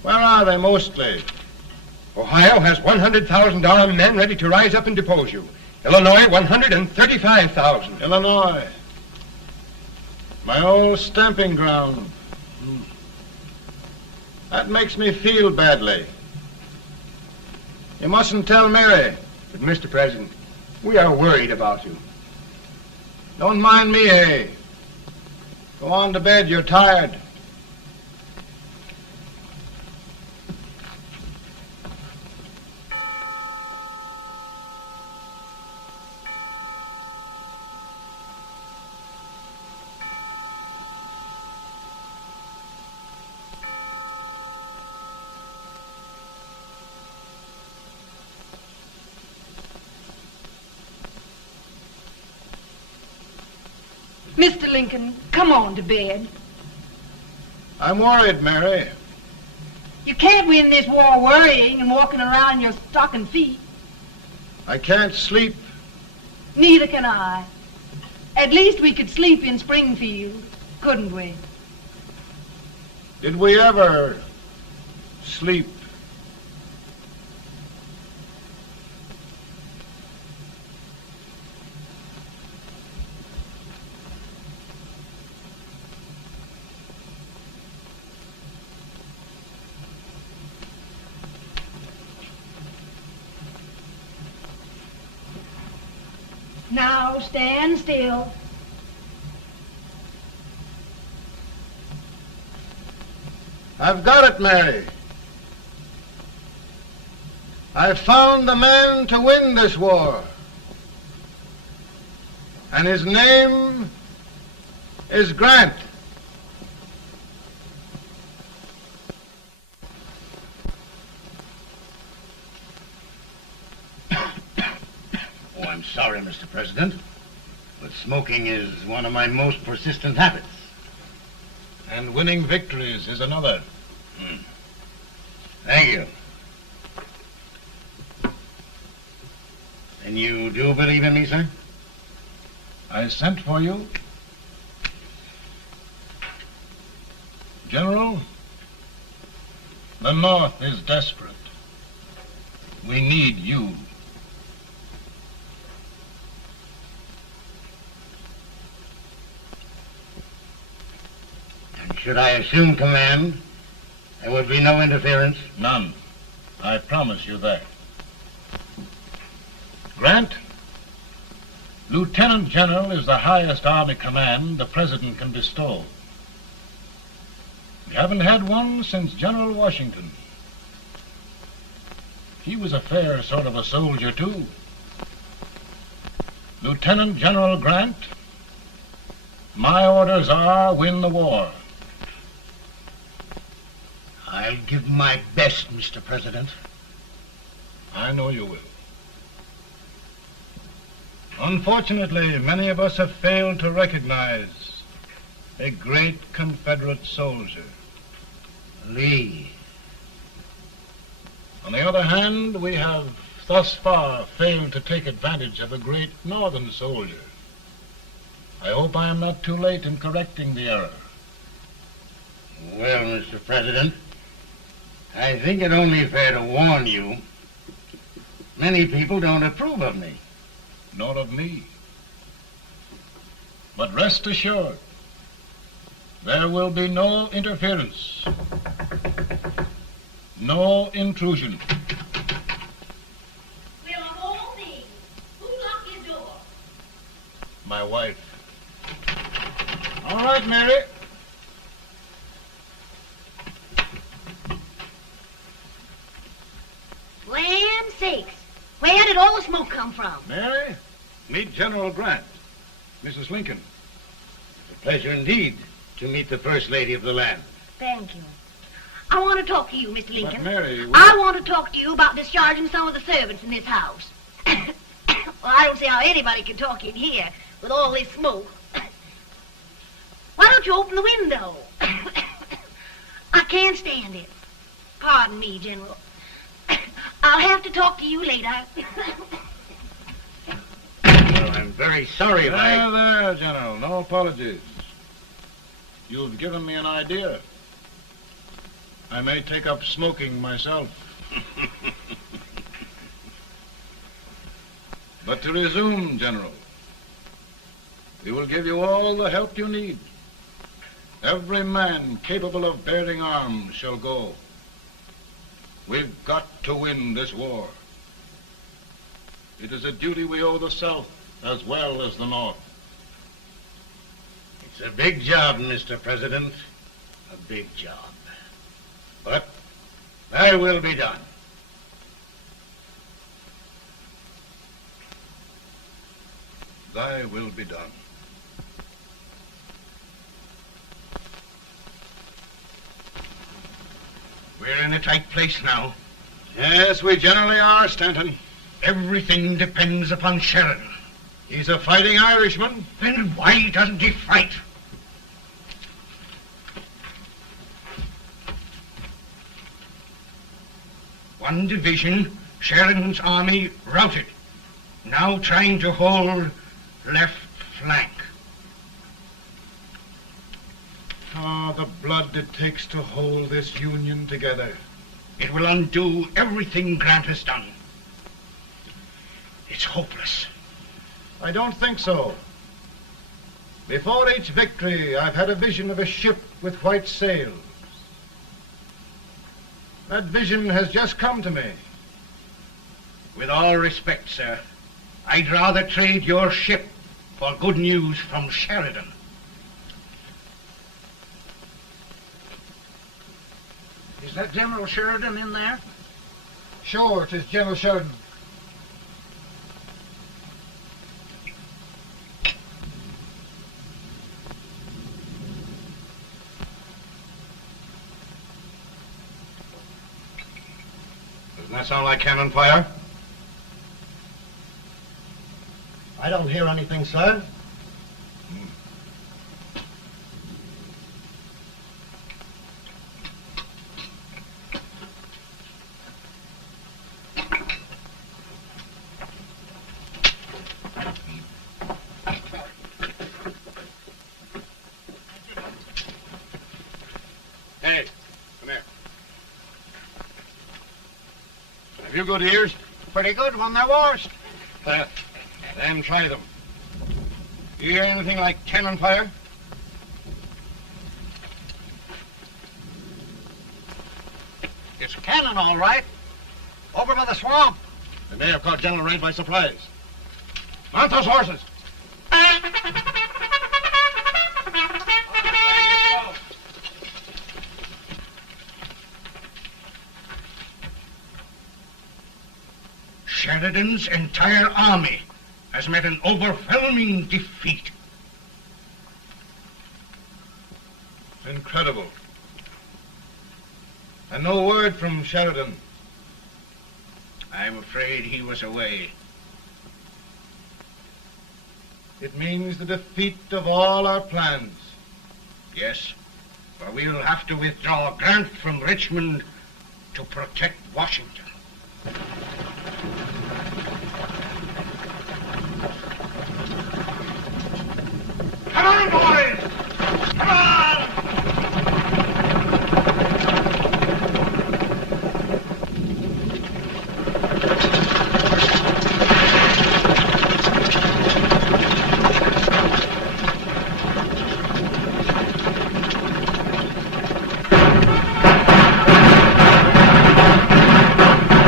Where are they mostly? Ohio has $100,000 men ready to rise up and depose you. Illinois, 135,000. Illinois. My old stamping ground. That makes me feel badly. You mustn't tell Mary. But, Mr. President, we are worried about you. Don't mind me, eh? Go on to bed, you're tired. Mr. Lincoln, come on to bed. I'm worried, Mary. You can't win this war worrying and walking around in your stocking feet. I can't sleep. Neither can I. At least we could sleep in Springfield, couldn't we? Did we ever sleep? Now stand still. I've got it, Mary. I've found the man to win this war. And his name is Grant. Oh, I'm sorry, Mr. President, but smoking is one of my most persistent habits. And winning victories is another. Thank you. And you do believe in me, sir? I sent for you. General, the North is desperate. We need you. And should I assume command, there would be no interference? None. I promise you that. Grant, Lieutenant General is the highest army command the President can bestow. We haven't had one since General Washington. He was a fair sort of a soldier, too. Lieutenant General Grant, my orders are win the war. I'll give my best, Mr. President. I know you will. Unfortunately, many of us have failed to recognize a great Confederate soldier, Lee. On the other hand, we have thus far failed to take advantage of a great Northern soldier. I hope I am not too late in correcting the error. Well, Mr. President, I think it only fair to warn you. Many people don't approve of me. Nor of me. But rest assured, there will be no interference, no intrusion. Well, of all things, who locked your door? My wife. All right, Mary. Land sakes, where did all the smoke come from? Mary, meet General Grant. Mrs. Lincoln. It's a pleasure indeed to meet the First Lady of the land. Thank you. I want to talk to you, Mr. Lincoln. But Mary, I want to talk to you about discharging some of the servants in this house. Well, I don't see how anybody can talk in here with all this smoke. Why don't you open the window? I can't stand it. Pardon me, General. I'll have to talk to you later. Well, I'm very sorry if I... There, General. No apologies. You've given me an idea. I may take up smoking myself. But to resume, General, we will give you all the help you need. Every man capable of bearing arms shall go. We've got to win this war. It is a duty we owe the South as well as the North. It's a big job, Mr. President. A big job. But thy will be done. Thy will be done. We're in a tight place now. Yes, we generally are, Stanton. Everything depends upon Sheridan. He's a fighting Irishman. Then why doesn't he fight? One division, Sheridan's army, routed. Now trying to hold left flank. Ah, the blood it takes to hold this Union together. It will undo everything Grant has done. It's hopeless. I don't think so. Before each victory, I've had a vision of a ship with white sails. That vision has just come to me. With all respect, sir, I'd rather trade your ship for good news from Sheridan. Is that General Sheridan in there? Sure, it is General Sheridan. Doesn't that sound like cannon fire? I don't hear anything, sir. Hey, come here. Have you good ears? Pretty good when they're washed. Then try them. You hear anything like cannon fire? It's cannon, all right. Over by the swamp. They may have caught General Rain by surprise. Mount those horses. Sheridan's entire army has met an overwhelming defeat. Incredible. And no word from Sheridan. I'm afraid he was away. It means the defeat of all our plans. Yes, for we'll have to withdraw Grant from Richmond to protect Washington. Come on, boys! Come on!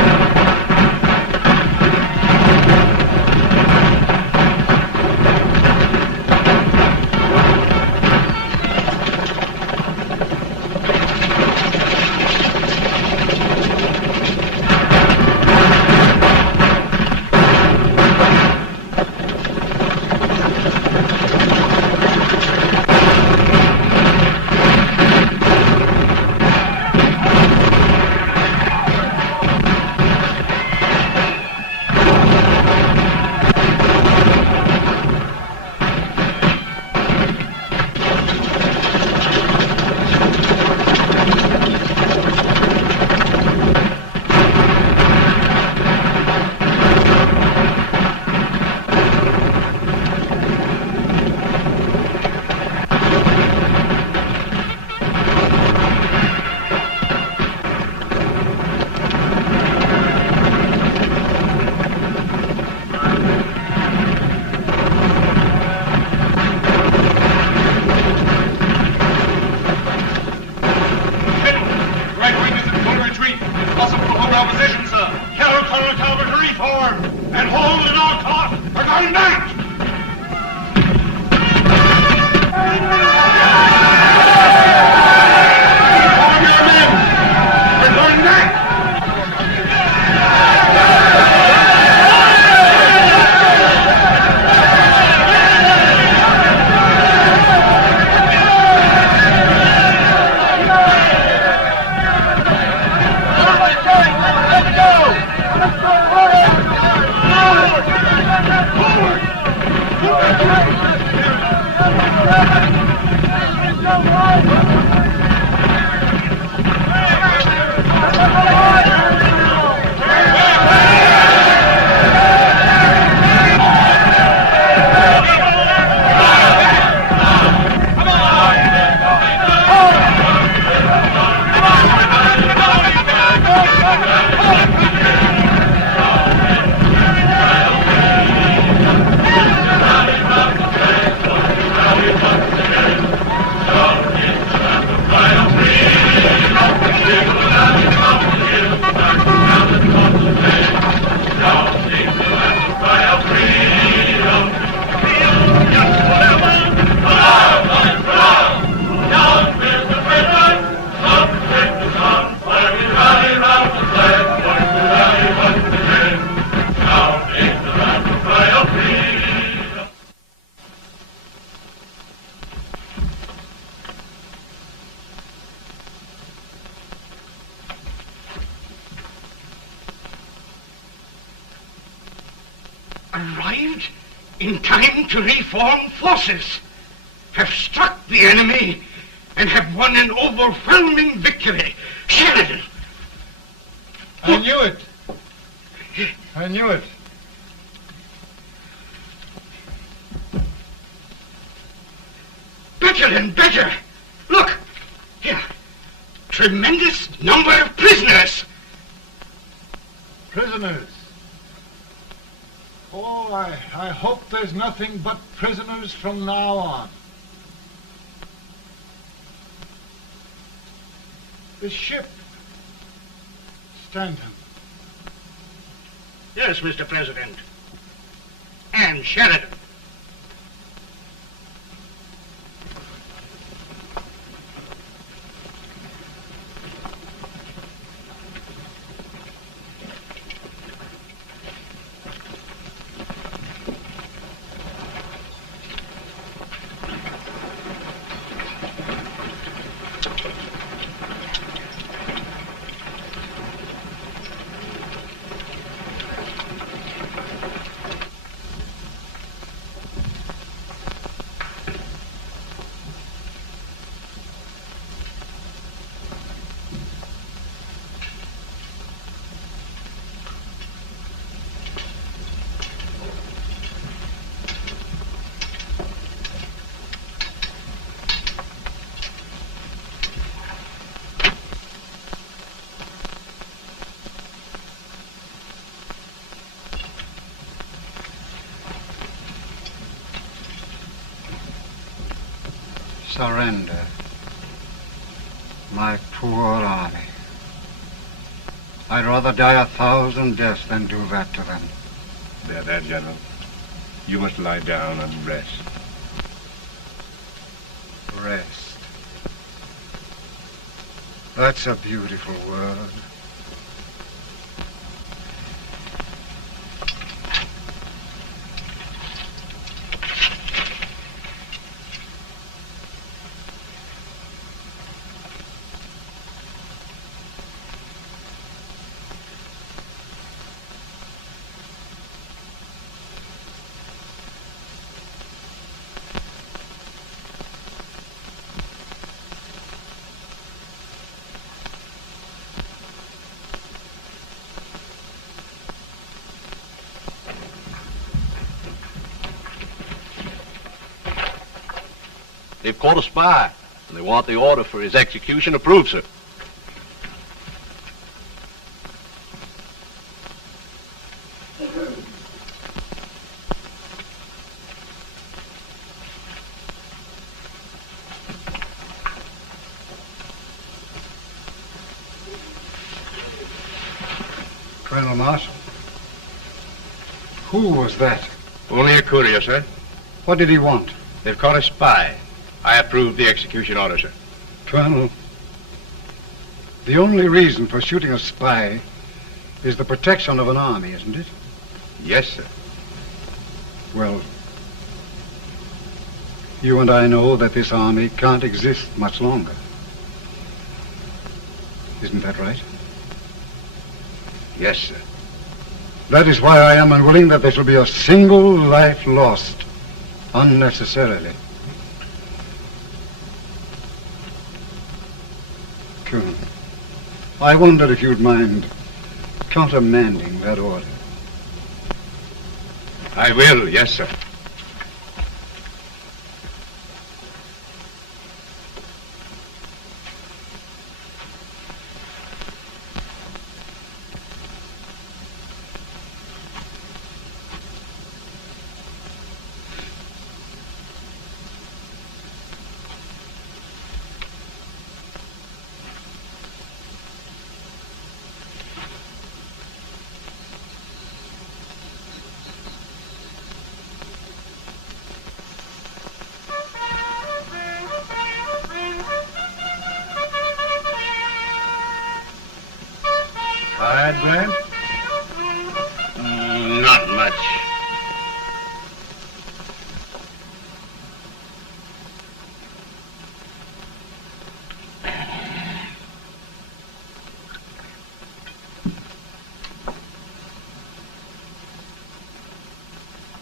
arrived in time to reform forces, have struck the enemy, and have won an overwhelming victory. Sheridan! I knew it. I knew it. Better and better. Look, here. Tremendous number of prisoners. Prisoners. Oh, I hope there's nothing but prisoners from now on. The ship. Stanton. Yes, Mr. President. And Sheridan. Surrender. My poor army. I'd rather die 1,000 deaths than do that to them. There, General. You must lie down and rest. Rest. That's a beautiful word. They've caught a spy, and they want the order for his execution approved, sir. Colonel Marshall. Who was that? Only a courier, sir. What did he want? They've caught a spy. I approve the execution order, sir. Colonel, the only reason for shooting a spy is the protection of an army, isn't it? Yes, sir. Well, you and I know that this army can't exist much longer. Isn't that right? Yes, sir. That is why I am unwilling that there shall be a single life lost unnecessarily. Colonel, I wonder if you'd mind countermanding that order. I will, yes, sir. Tired, Grant? Not much.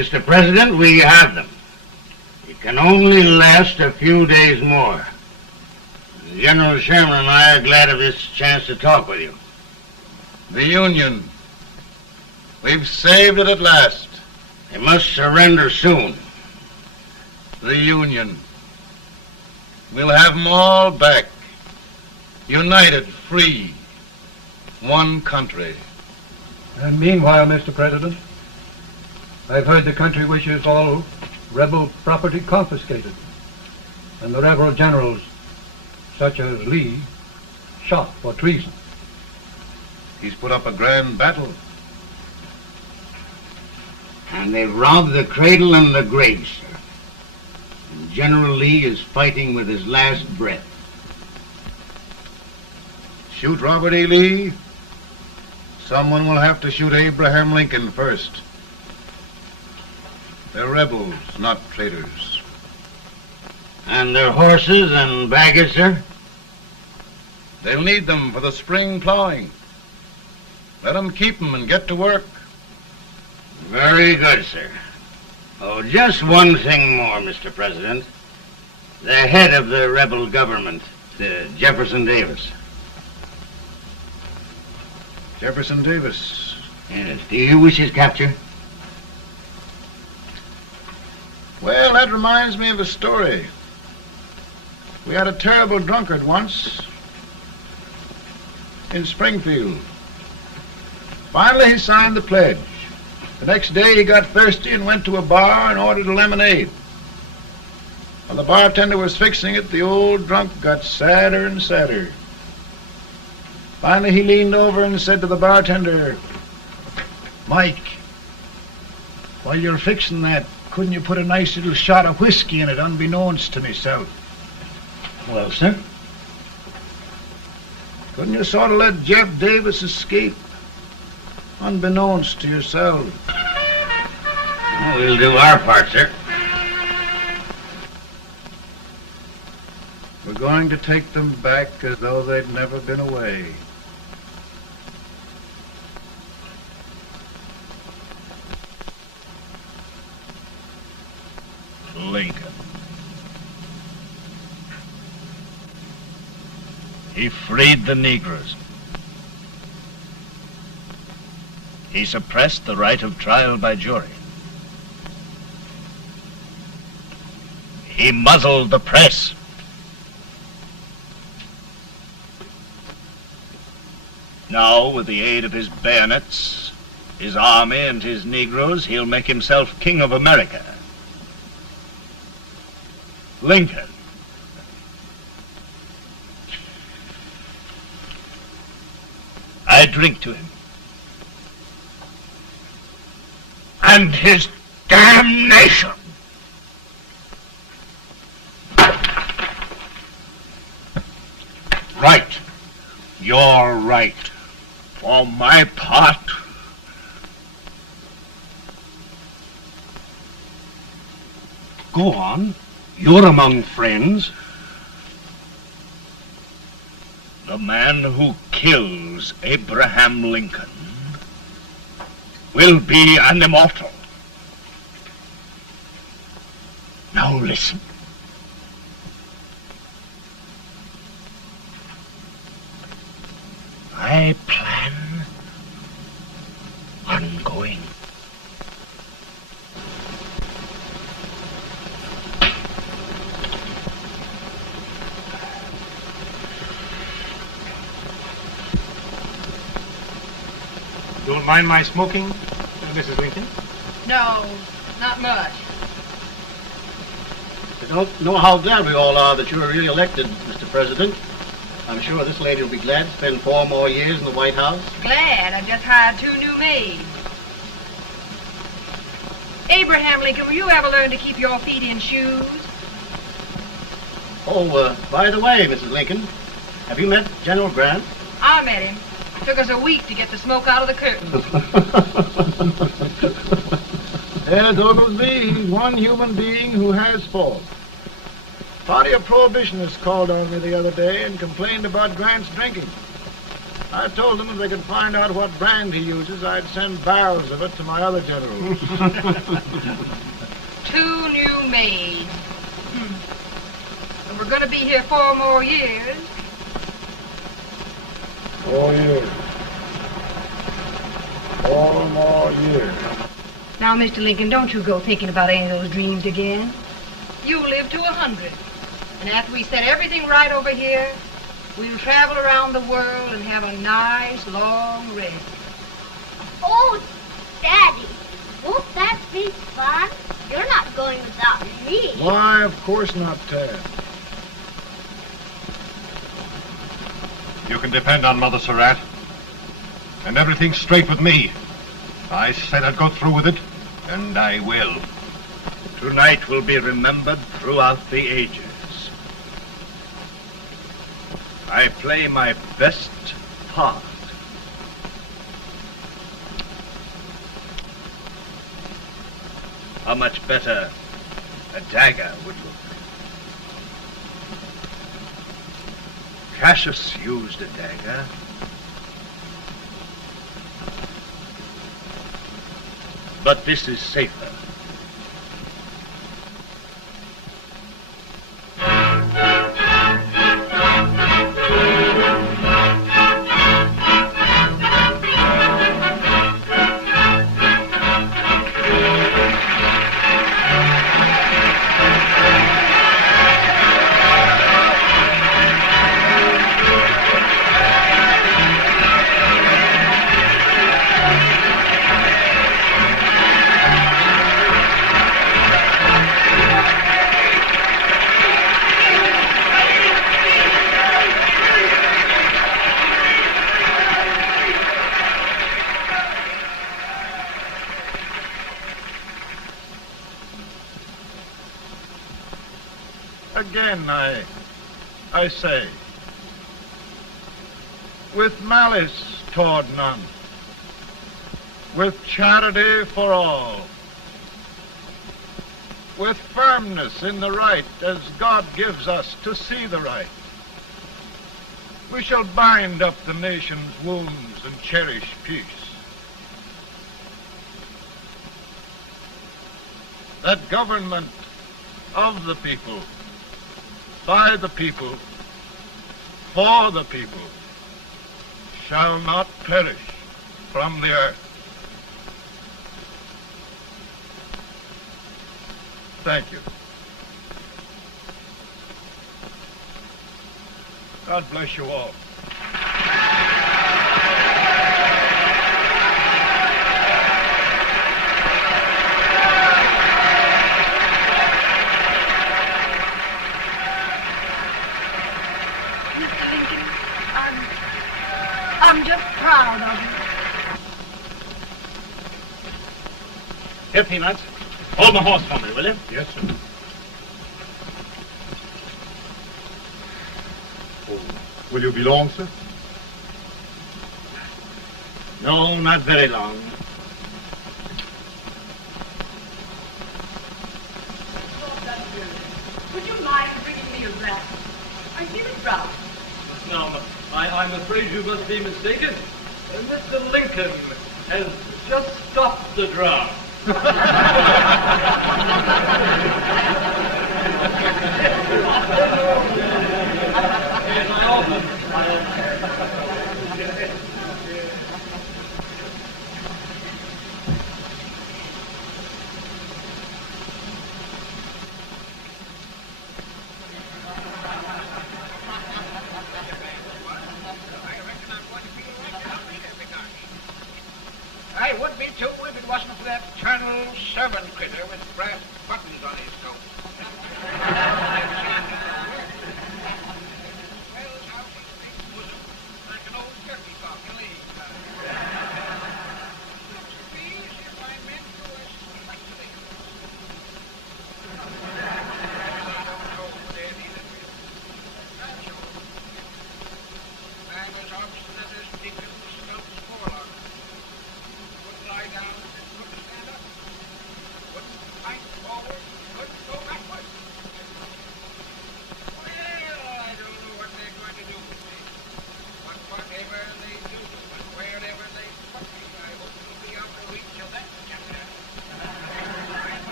Mr. President, we have them. It can only last a few days more. General Sherman and I are glad of this chance to talk with you. The Union. We've saved it at last. They must surrender soon. The Union. We'll have them all back. United, free. One country. And meanwhile, Mr. President, I've heard the country wishes all rebel property confiscated, and the rebel generals, such as Lee, shot for treason. He's put up a grand battle. And they've robbed the cradle and the grave, sir. And General Lee is fighting with his last breath. Shoot Robert E. Lee? Someone will have to shoot Abraham Lincoln first. They're rebels, not traitors. And their horses and baggage, sir? They'll need them for the spring plowing. Let them keep them and get to work. Very good, sir. Oh, just one thing more, Mr. President. The head of the rebel government, Jefferson Davis. Jefferson Davis. Yes. Do you wish his capture? Well, that reminds me of a story. We had a terrible drunkard once in Springfield. Finally, he signed the pledge. The next day, he got thirsty and went to a bar and ordered a lemonade. While the bartender was fixing it, the old drunk got sadder and sadder. Finally, he leaned over and said to the bartender, "Mike, while you're fixing that, couldn't you put a nice little shot of whiskey in it, unbeknownst to myself?" Well, sir? Couldn't you sort of let Jeff Davis escape, unbeknownst to yourself? Well, we'll do our part, sir. We're going to take them back as though they'd never been away. Lincoln. He freed the Negroes. He suppressed the right of trial by jury. He muzzled the press. Now, with the aid of his bayonets, his army, and his Negroes, he'll make himself King of America. Lincoln. I drink to him. And his damnation. Right. You're right. For my part, go on. You're among friends. The man who kills Abraham Lincoln will be an immortal. Now listen. I plan on going. Don't mind my smoking, Mrs. Lincoln? No, not much. I don't know how glad we all are that you're re-elected, Mr. President. I'm sure this lady will be glad to spend 4 more years in the White House. Glad. I've just hired 2 new maids. Abraham Lincoln, will you ever learn to keep your feet in shoes? Oh, by the way, Mrs. Lincoln, have you met General Grant? I met him. Took us a week to get the smoke out of the curtain. Yes, Oglesby, he's one human being who has faults. Party of Prohibitionists called on me the other day and complained about Grant's drinking. I told them if they could find out what brand he uses, I'd send barrels of it to my other generals. 2 new maids. And we're going to be here 4 more years. 4 years. 4 more years. Now, Mr. Lincoln, don't you go thinking about any of those dreams again. You live to 100. And after we set everything right over here, we'll travel around the world and have a nice, long rest. Oh, Daddy, won't that be fun? You're not going without me. Why, of course not, Tad. You can depend on Mother Surratt. And everything's straight with me. I said I'd go through with it, and I will. Tonight will be remembered throughout the ages. I play my best part. How much better a dagger would look. Cassius used a dagger. But this is safer. Again, I say, with malice toward none, with charity for all, with firmness in the right as God gives us to see the right, we shall bind up the nation's wounds and cherish peace. That government of the people, by the people, for the people, shall not perish from the earth. Thank you. God bless you all. I'm just proud of you. Here, Peanuts. Hold my horse for me, will you? Yes, sir. Oh, will you be long, sir? No, not very long. Would you mind bringing me a glass? I feel it brown. Now, I'm afraid you must be mistaken. Mr. Lincoln has just stopped the draft. I would be too if it wasn't for that Colonel servant critter with brass buttons on his coat. Like an old turkey cock, I'm as obstinate as Dickens' Stokes Warlock. Wouldn't lie down and wouldn't stand up. Wouldn't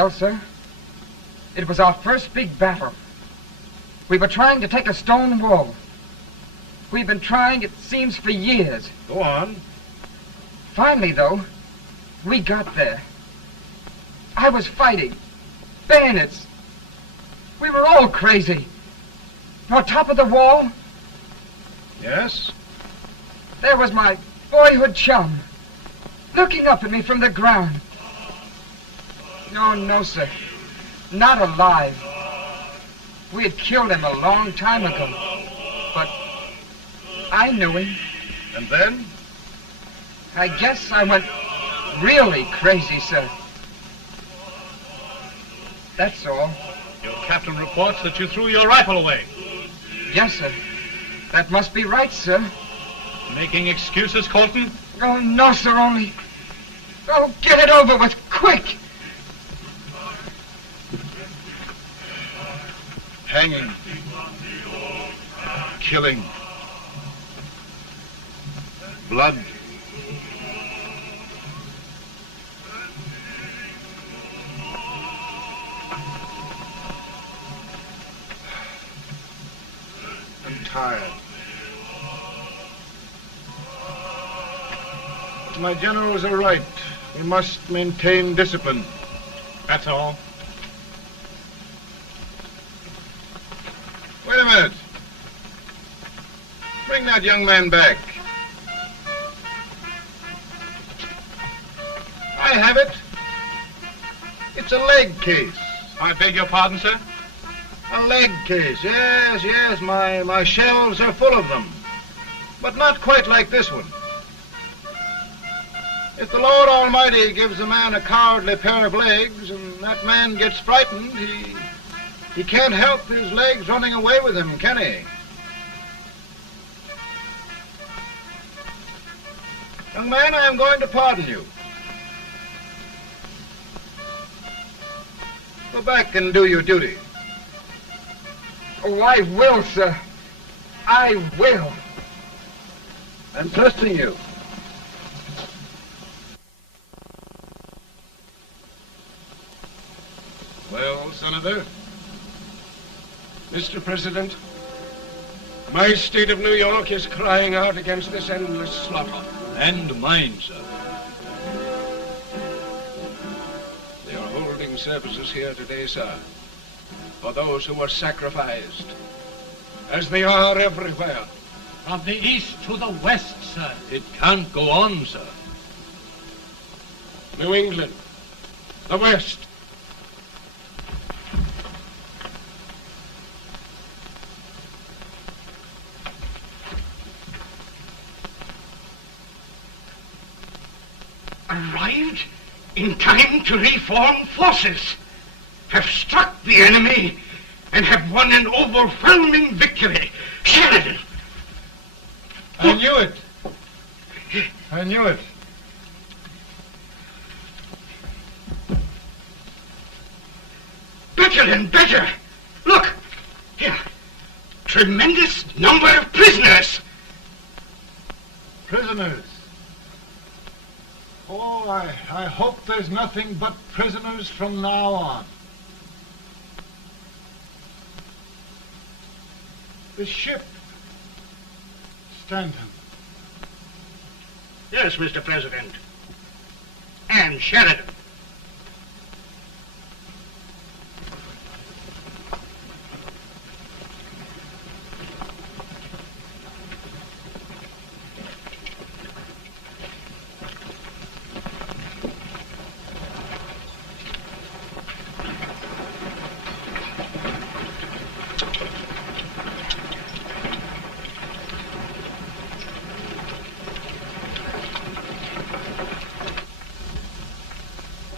Well, sir, it was our first big battle. We were trying to take a stone wall. We've been trying, it seems, for years. Go on. Finally, though, we got there. I was fighting. Bayonets. We were all crazy. On top of the wall, Yes? there was my boyhood chum, looking up at me from the ground. No, sir. Not alive. We had killed him a long time ago. But I knew him. And then? I guess I went really crazy, sir. That's all. Your captain reports that you threw your rifle away. Yes, sir. That must be right, sir. Making excuses, Colton? Oh, no, sir, only... Oh, get it over with, quick! Hanging. Killing. Blood. I'm tired. My generals are right. We must maintain discipline. That's all. Wait a minute. Bring that young man back. I have it. It's a leg case. I beg your pardon, sir? A leg case, yes. My shelves are full of them. But not quite like this one. If the Lord Almighty gives a man a cowardly pair of legs and that man gets frightened, he can't help his legs running away with him, can he? Young man, I am going to pardon you. Go back and do your duty. Oh, I will, sir. I will. I'm trusting you. Well, Senator? Mr. President, my state of New York is crying out against this endless slaughter. And mine, sir. They are holding services here today, sir, for those who were sacrificed, as they are everywhere. From the east to the west, sir. It can't go on, sir. New England, the West. Arrived in time to reform forces, have struck the enemy, and have won an overwhelming victory. Sheridan! I knew it. I knew it. Better and better! Look! Here. Tremendous number of prisoners! Prisoners. Oh, I hope there's nothing but prisoners from now on. The ship. Stanton. Yes, Mr. President. And Sheridan.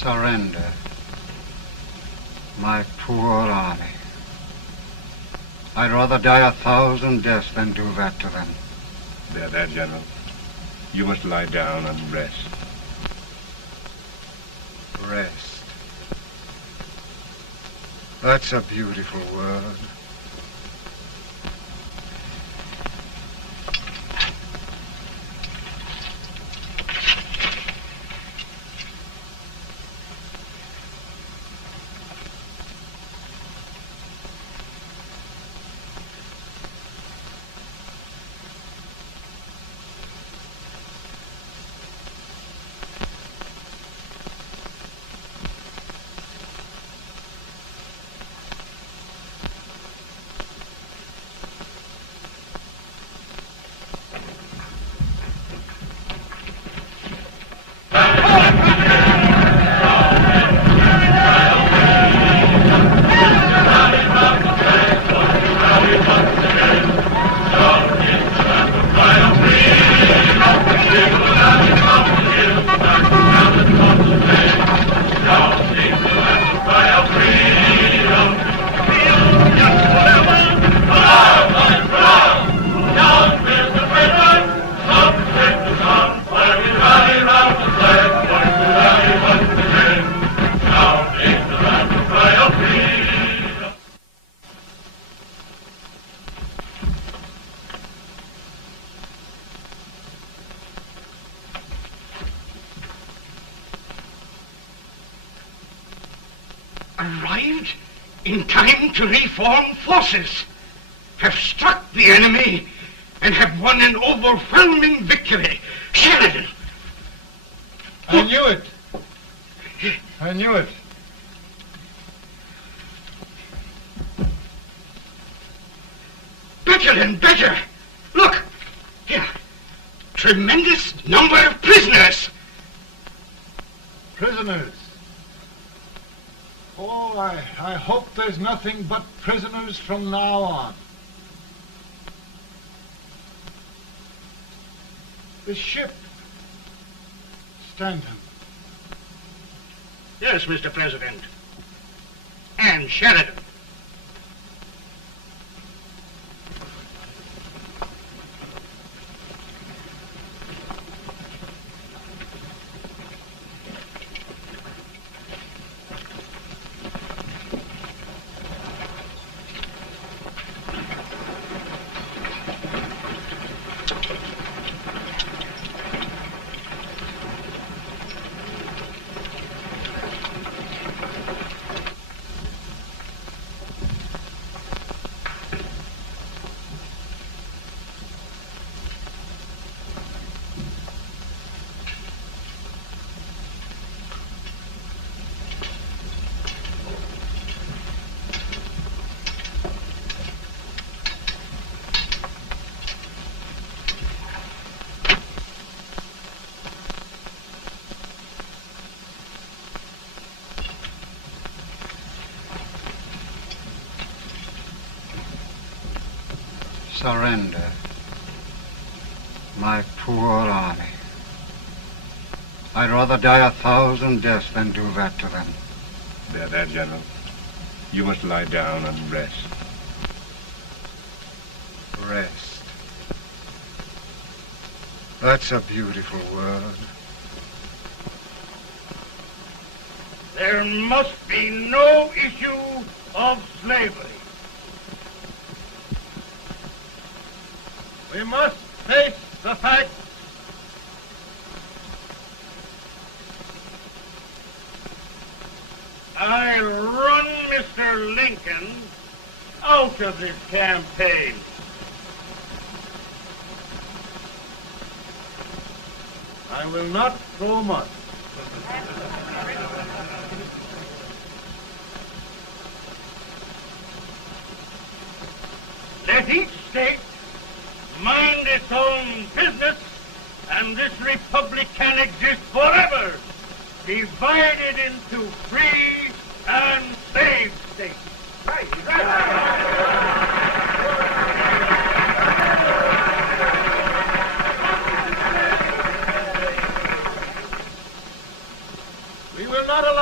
Surrender, my poor army. I'd rather die 1,000 deaths than do that to them. There, General. You must lie down and rest. Rest. That's a beautiful word. Arrived in time to reform forces, have struck the enemy, and have won an overwhelming victory. Sheridan! I knew it. I knew it. Better and better! Look! Here. Tremendous number of prisoners! Prisoners. Oh, I hope there's nothing but prisoners from now on. The ship. Stanton. Yes, Mr. President. And Sheridan. Surrender, my poor army. I'd rather die 1,000 deaths than do that to them. There, General. You must lie down and rest. Rest. That's a beautiful word. There must be no issue of slavery. We must face the fact I'll run Mr. Lincoln out of this campaign. I will not throw much. Let each state mind its own business, and this republic can exist forever, divided into free and slave states. We will not allow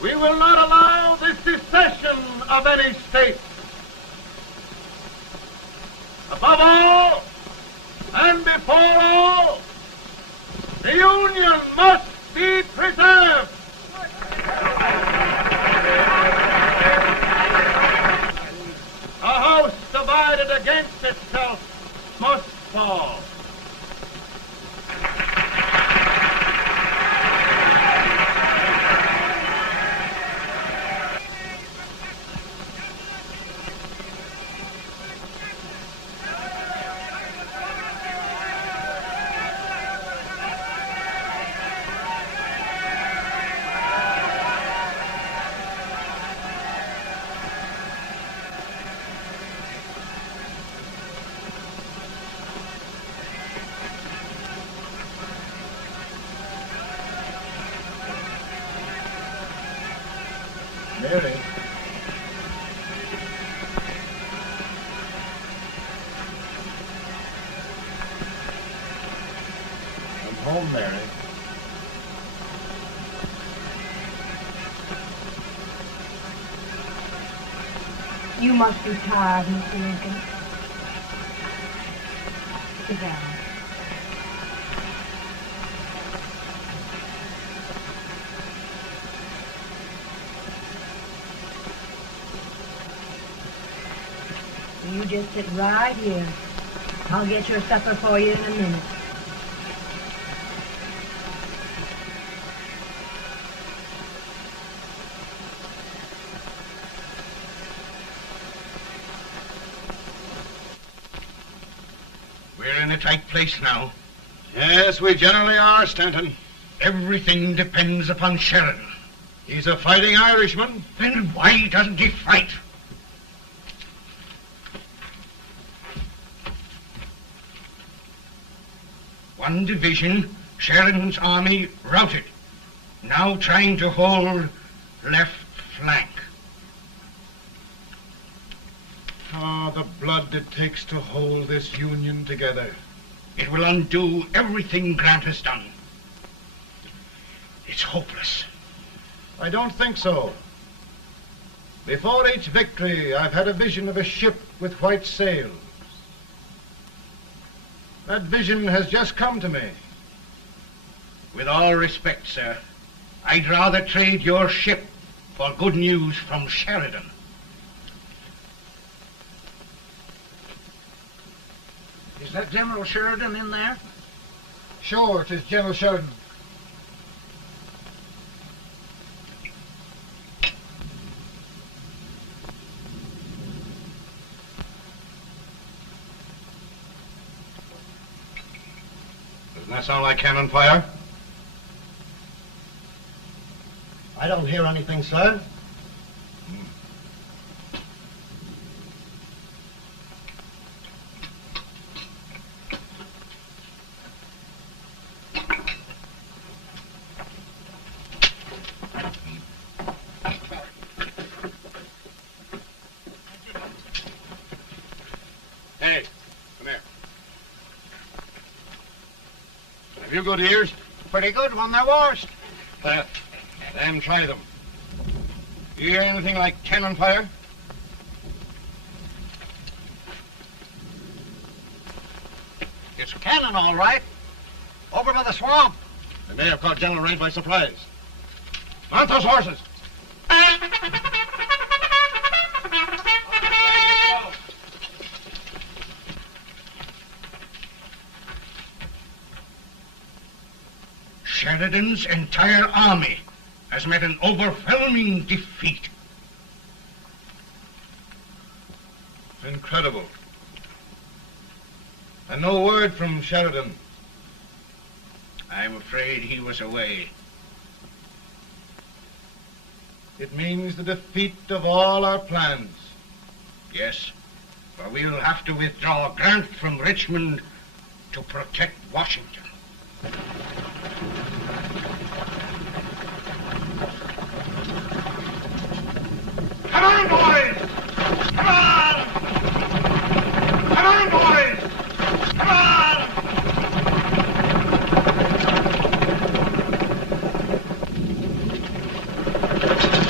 We will not allow the secession of any state. Above all, and before all, the Union must be preserved. A house divided against itself must fall. Mary. I'm home, Mary. You must be tired, Mr. Lincoln. Sit down. You just sit right here. I'll get your supper for you in a minute. We're in a tight place now. Yes, we generally are, Stanton. Everything depends upon Sheridan. He's a fighting Irishman. Then why doesn't he fight? One division, Sheridan's army, routed. Now trying to hold left flank. Ah, the blood it takes to hold this Union together. It will undo everything Grant has done. It's hopeless. I don't think so. Before each victory, I've had a vision of a ship with white sails. That vision has just come to me. With all respect, sir, I'd rather trade your ship for good news from Sheridan. Is that General Sheridan in there? Sure, it is General Sheridan. Doesn't that sound like cannon fire? I don't hear anything, sir. Hey, come here. Have you good ears? Pretty good when they're washed. Then try them. You hear anything like cannon fire? It's cannon, all right. Over by the swamp. They may have caught General Wright by surprise. Mount those horses. Sheridan's entire army has met an overwhelming defeat. Incredible. And no word from Sheridan. I'm afraid he was away. It means the defeat of all our plans. Yes, for we'll have to withdraw Grant from Richmond to protect Washington. Come on, boys! Come on! Come on, boys! Come on!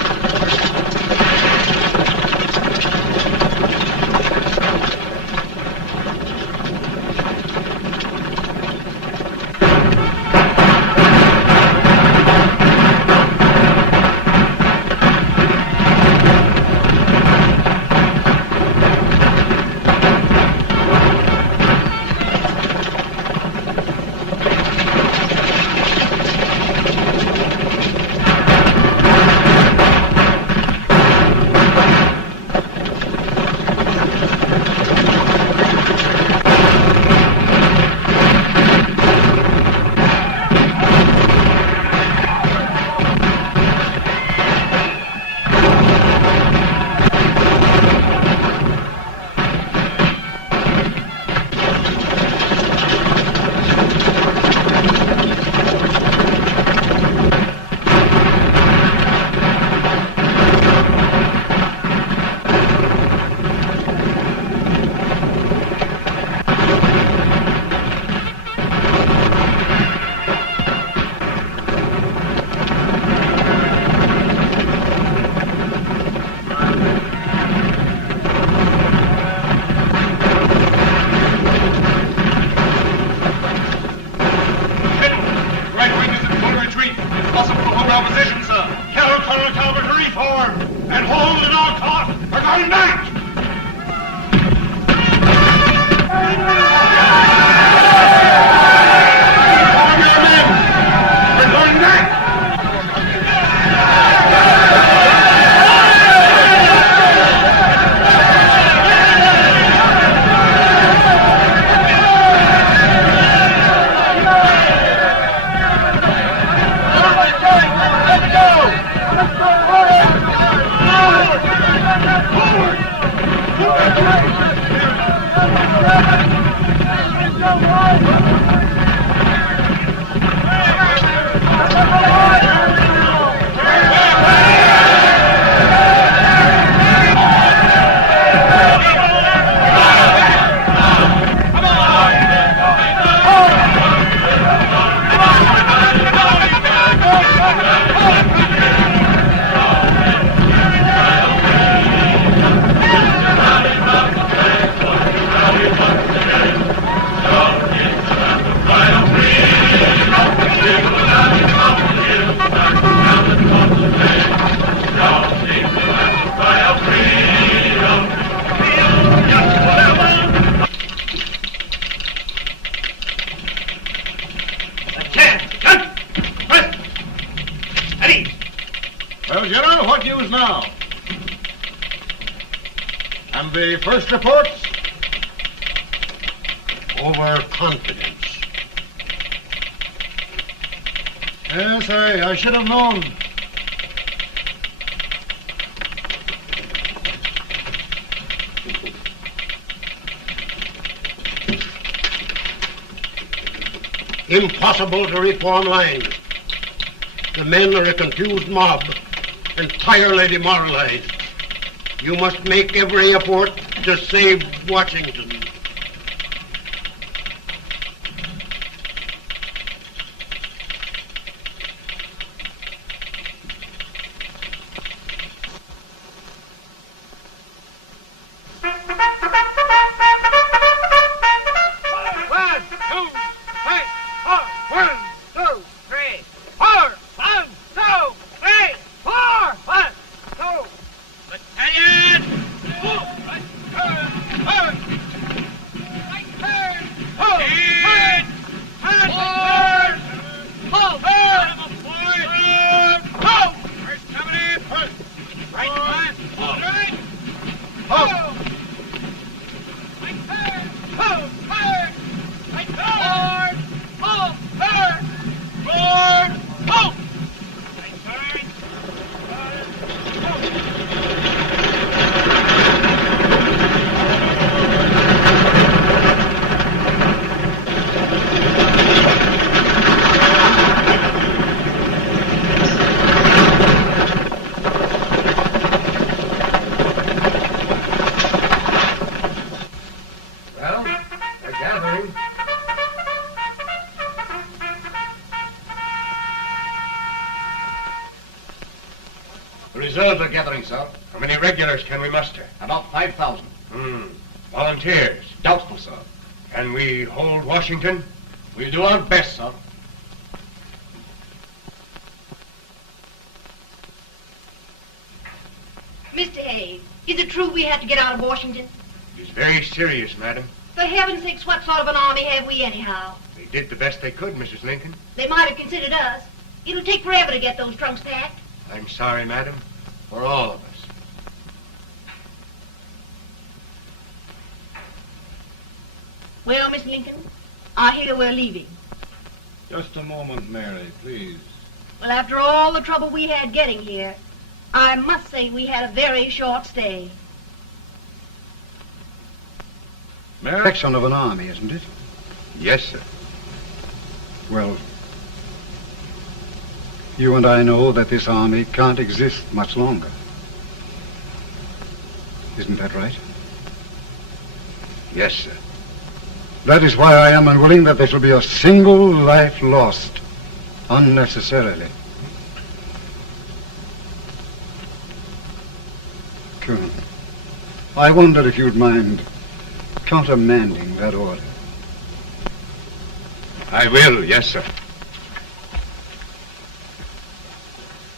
opposition, sir. Tell Colonel Talbot to reform and hold at all costs. We're going back. Reform your men. We're going back. Well, General, what news now? And the first reports? Overconfidence. Yes, I should have known. Impossible to reform lines. The men are a confused mob, entirely demoralized. You must make every effort to save Washington. Reserves are gathering, sir. How many regulars can we muster? About 5,000. Volunteers? Doubtful, sir. Can we hold Washington? We'll do our best, sir. Mr. Hayes, is it true we have to get out of Washington? It's very serious, madam. For heaven's sakes, what sort of an army have we anyhow? They did the best they could, Mrs. Lincoln. They might have considered us. It'll take forever to get those trunks packed. I'm sorry, madam, for all of us. Well, Miss Lincoln, I hear we're leaving. Just a moment, Mary, please. Well, after all the trouble we had getting here, I must say we had a very short stay. Mary? Section of an army, isn't it? Yes, sir. Well, you and I know that this army can't exist much longer. Isn't that right? Yes, sir. That is why I am unwilling that there shall be a single life lost unnecessarily. Colonel, I wonder if you'd mind countermanding that order. I will, yes, sir.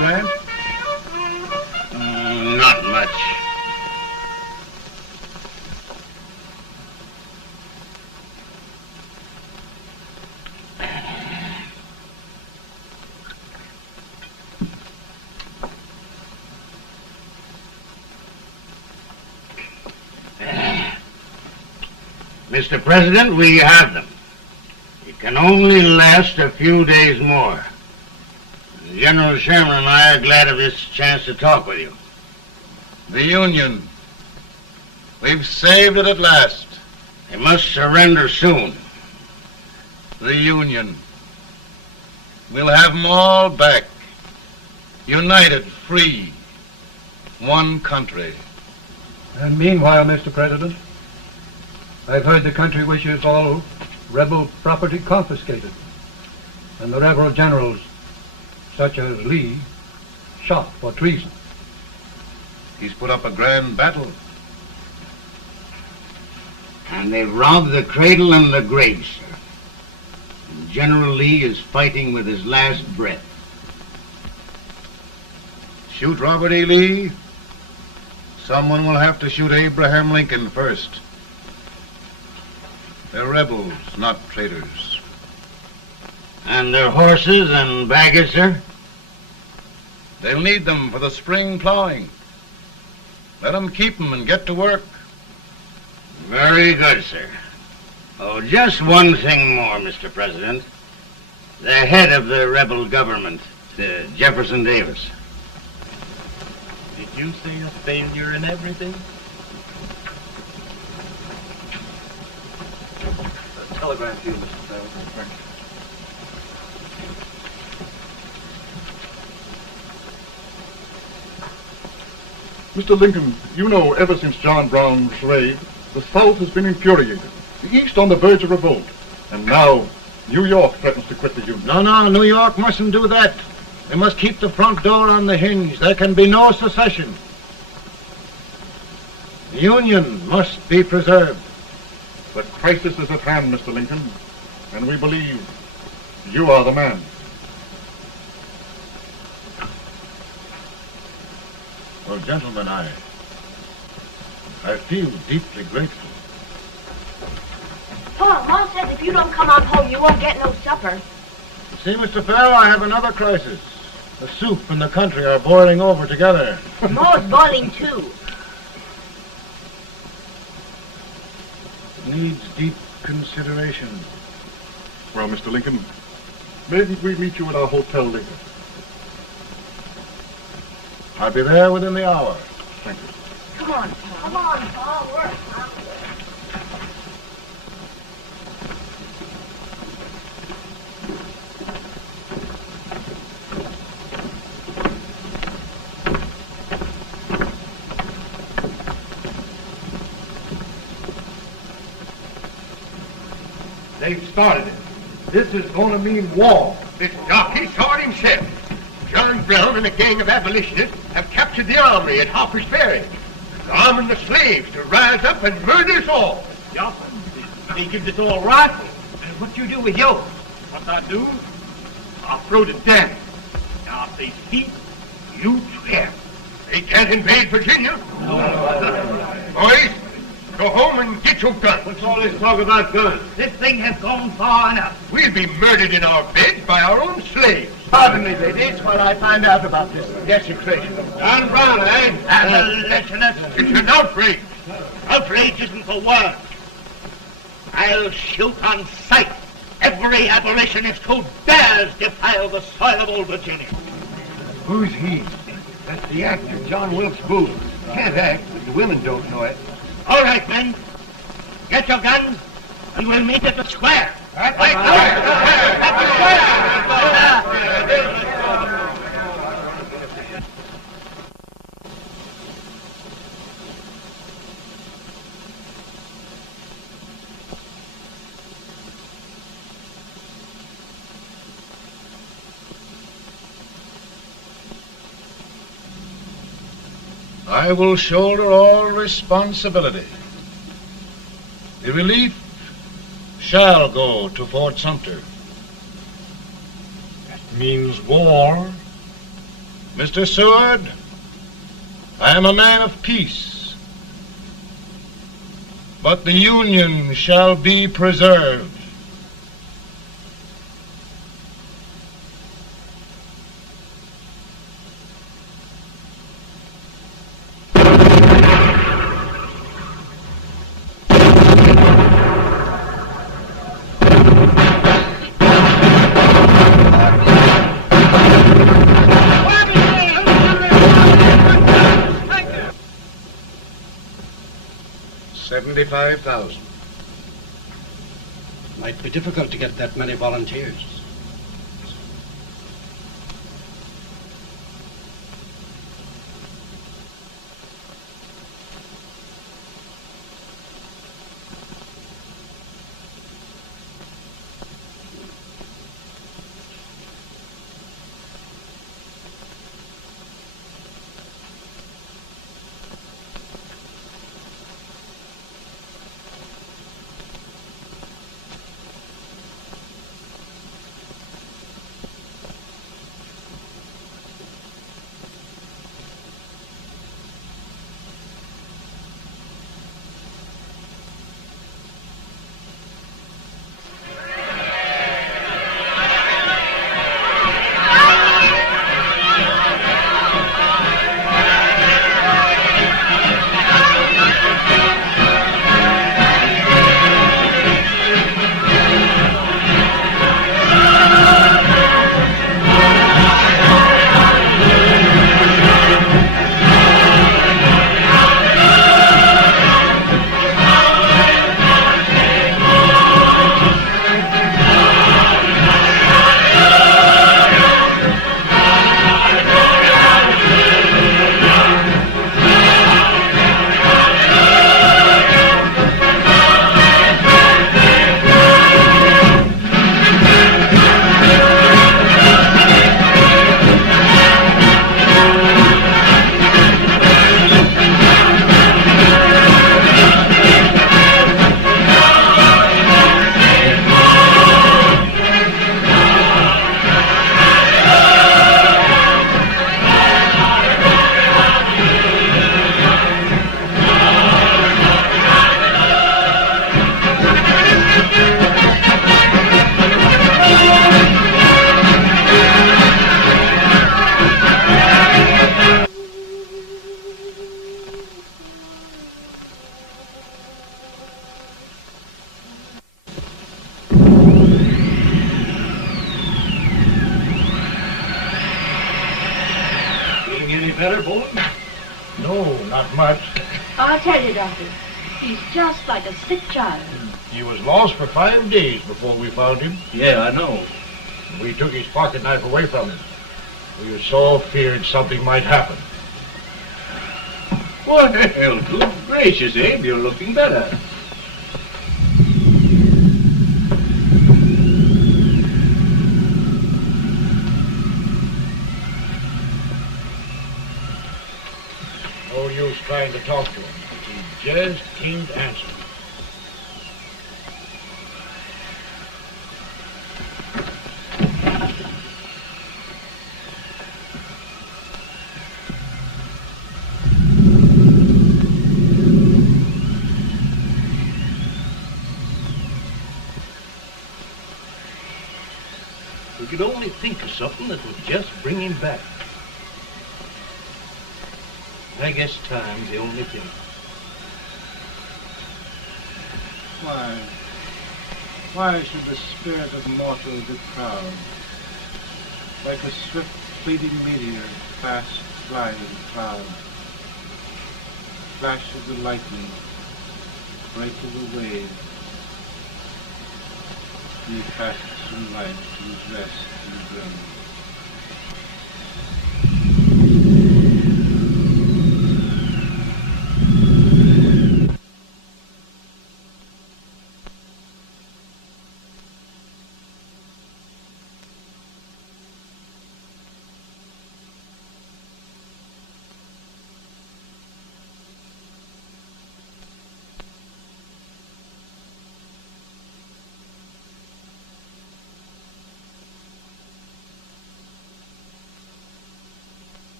Grant? Not much. Mr. President, we have them. It can only last a few days more. General Sherman and I are glad of this chance to talk with you. The Union. We've saved it at last. They must surrender soon. The Union. We'll have them all back. United, free. One country. And meanwhile, Mr. President, I've heard the country wishes all rebel property confiscated, and the rebel generals, such as Lee, shot for treason. He's put up a grand battle. And they robbed the cradle and the grave, sir. And General Lee is fighting with his last breath. Shoot Robert E. Lee? Someone will have to shoot Abraham Lincoln first. They're rebels, not traitors. And their horses and baggage, sir? They'll need them for the spring plowing. Let them keep them and get to work. Very good, sir. Oh, just one thing more, Mr. President. The head of the rebel government, Jefferson Davis. Did you say a failure in everything? Telegram to you, Mr. President. Mr. Lincoln, you know ever since John Brown's raid, the South has been infuriated, the East on the verge of revolt, and now New York threatens to quit the Union. No, New York mustn't do that. They must keep the front door on the hinge. There can be no secession. The Union must be preserved. The crisis is at hand, Mr. Lincoln, and we believe you are the man. Well, gentlemen, I feel deeply grateful. Paul, Mom says if you don't come on home, you won't get no supper. See, Mr. Farrell, I have another crisis. The soup and the country are boiling over together. More's boiling too. It needs deep consideration. Well, Mr. Lincoln, maybe we meet you at our hotel later. I'll be there within the hour. Thank you. Come on, Paul. Come on, Paul. We're hungry. They've started it. This is going to mean war. This jockey saw it himself. John Brown and a gang of abolitionists have captured the armory at Harper's Ferry. They're arming the slaves to rise up and murder us all. Johnson, they give us all rifles. And what you do with yours? What I do? I'll throw the damn. Now, if they speak, you swear. They can't invade Virginia. Boys, go home and get your guns. What's all this talk about guns? This thing has gone far enough. We'll be murdered in our beds by our own slaves. Pardon me, ladies, while I find out about this desecration. John Brown, eh? Abolitionists. It's an outrage. Outrage isn't the word. I'll shoot on sight every abolitionist who dares defile the soil of old Virginia. Who's he? That's the actor, John Wilkes Booth. Can't act, but the women don't know it. All right, men. Get your guns, and we'll meet at the square. At the I will shoulder all responsibility. The relief shall go to Fort Sumter. That means war. Mr. Seward, I am a man of peace, but the Union shall be preserved. $75,000. Might be difficult to get that many volunteers. better, Bolton? No, not much. I'll tell you, Doctor. He's just like a sick child. He was lost for 5 days before we found him. Yeah, I know. We took his pocket knife away from him. We were so feared something might happen. Well, good gracious, Abe, you're looking better. No use trying to talk to him. He just can't answer. We could only think of something that would just bring him back. I guess time's the only thing. Why should the spirit of mortal be proud? Like a swift fleeting meteor, fast flying cloud. Flash of the lightning, break of the wave. He fasts from life to his rest in the grave.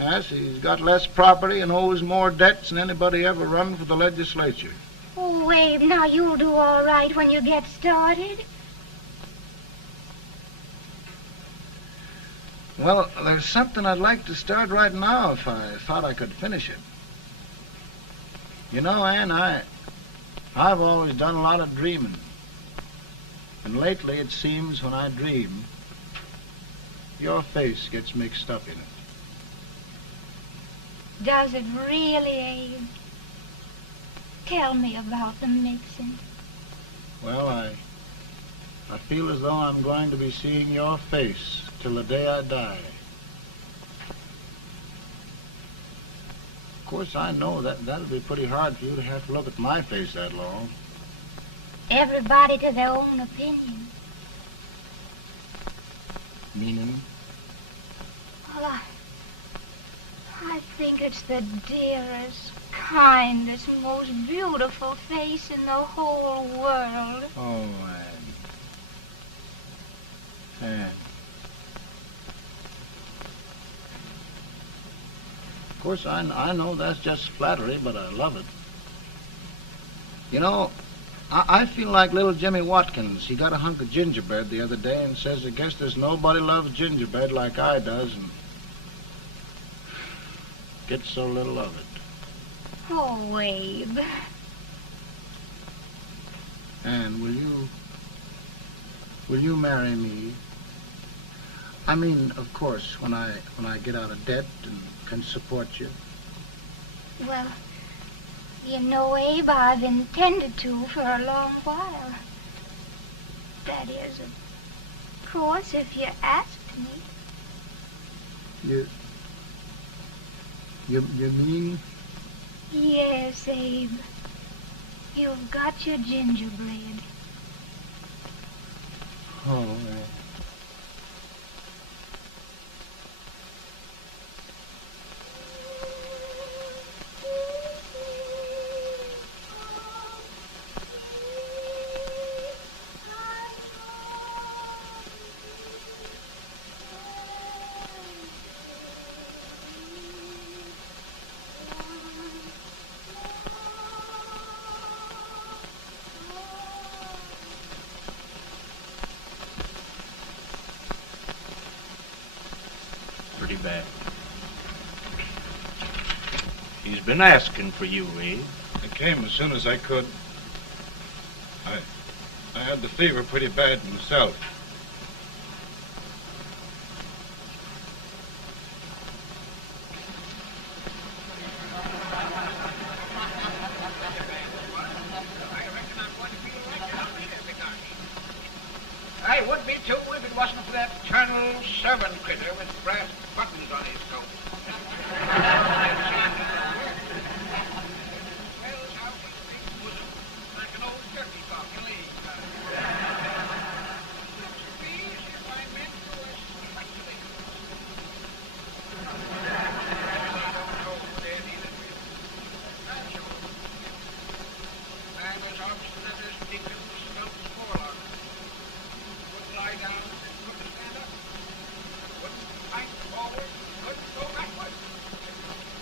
Yes, he's got less property and owes more debts than anybody ever run for the legislature. Oh, Abe, now you'll do all right when you get started. Well, there's something I'd like to start right now if I thought I could finish it. You know, Ann, I've always done a lot of dreaming. And lately it seems when I dream, your face gets mixed up in it. Does it really, Abe? Tell me about the mixing. Well, I feel as though I'm going to be seeing your face till the day I die. Of course, I know that'll be pretty hard for you to have to look at my face that long. Everybody to their own opinion. Meaning? Well, I think it's the dearest, kindest, most beautiful face in the whole world. Oh, Ann. Of course, I know that's just flattery, but I love it. You know, I feel like little Jimmy Watkins. He got a hunk of gingerbread the other day and says, I guess there's nobody loves gingerbread like I does, and gets so little of it. Oh, Abe. Ann, will you marry me? I mean, of course, when I get out of debt and can support you. Well, you know, Abe, I've intended to for a long while. That is, of course, if you asked me. You mean? Yes, Abe. You've got your gingerbread. Oh, Pretty bad. He's been asking for you, Abe. I came as soon as I could. I had the fever pretty bad myself. I would be too if it wasn't for that eternal servant critter with brass buttons on his coat. Like an old turkey cock, you leave.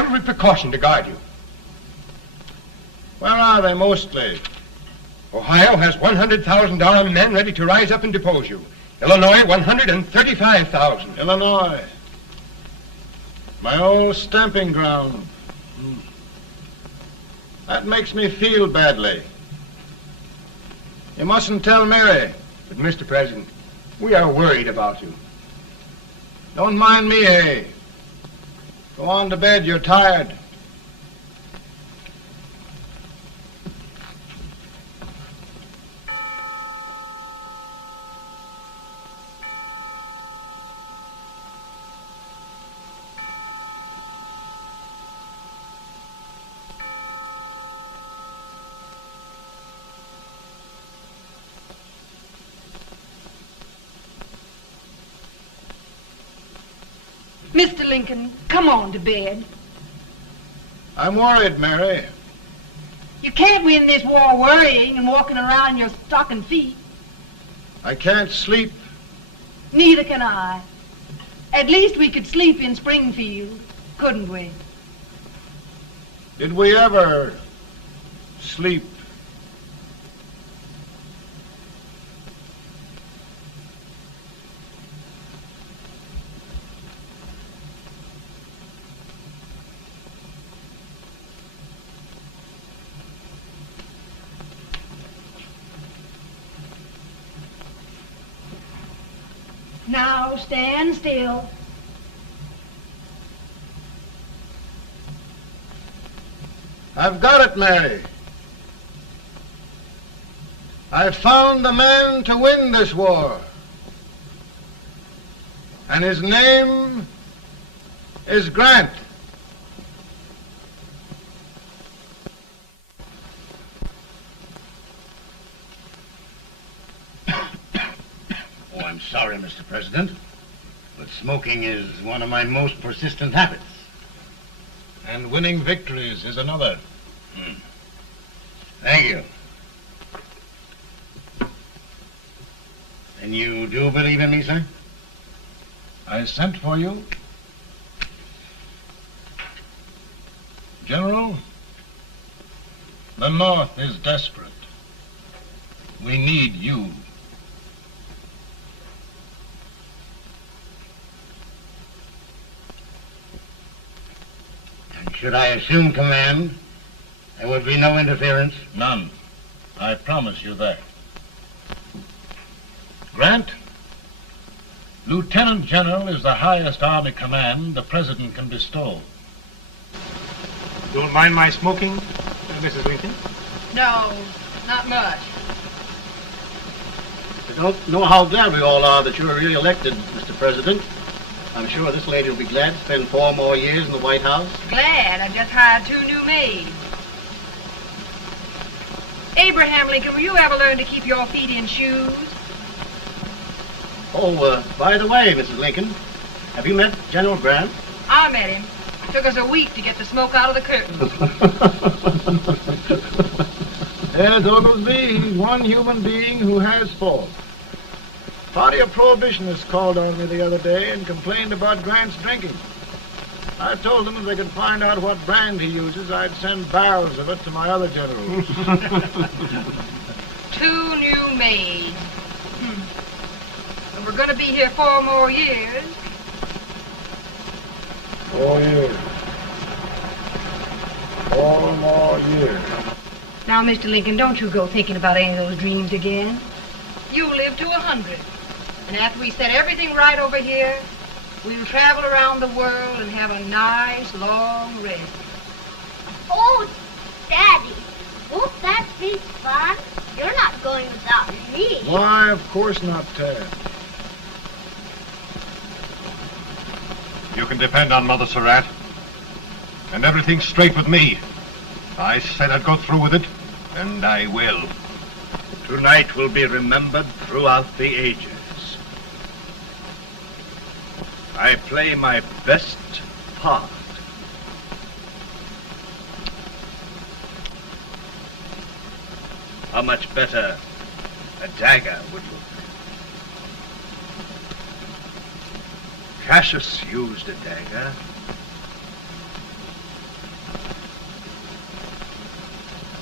every precaution to guard you. Where are they mostly? Ohio has 100,000 armed men ready to rise up and depose you. Illinois, 135,000. Illinois. My old stamping ground. That makes me feel badly. You mustn't tell Mary. But, Mr. President, we are worried about you. Don't mind me, eh? Go on to bed, you're tired. Mr. Lincoln, come on to bed. I'm worried, Mary. You can't win this war worrying and walking around in your stocking feet. I can't sleep. Neither can I. At least we could sleep in Springfield, couldn't we? Did we ever sleep? Now stand still. I've got it, Mary. I've found the man to win this war. And his name is Grant. Oh, I'm sorry, Mr. President, but smoking is one of my most persistent habits. And winning victories is another. Thank you. And you do believe in me, sir? I sent for you. General, the North is desperate. We need you. And should I assume command, there would be no interference? None. I promise you that. Grant, Lieutenant General is the highest army command the President can bestow. Don't mind my smoking, Mrs. Lincoln? No, not much. I don't know how glad we all are that you're re-elected, Mr. President. I'm sure this lady will be glad to spend 4 more years in the White House. Glad. I just hired 2 new maids. Abraham Lincoln, will you ever learn to keep your feet in shoes? Oh, by the way, Mrs. Lincoln, have you met General Grant? I met him. Took us a week to get the smoke out of the curtain. Yes, Oglesby, he's one human being who has faults. Party of Prohibitionists called on me the other day and complained about Grant's drinking. I told them if they could find out what brand he uses, I'd send barrels of it to my other generals. 2 new maids. And we're going to be here 4 more years. 4 years. 4 more years. Now, Mr. Lincoln, don't you go thinking about any of those dreams again. You live to 100. And after we set everything right over here, we'll travel around the world and have a nice, long rest. Oh, Daddy, won't that be fun? You're not going without me. Why, of course not, Tad. You can depend on Mother Surratt. And everything's straight with me. I said I'd go through with it, and I will. Tonight will be remembered throughout the ages. I play my best part. How much better a dagger would look. Cassius used a dagger.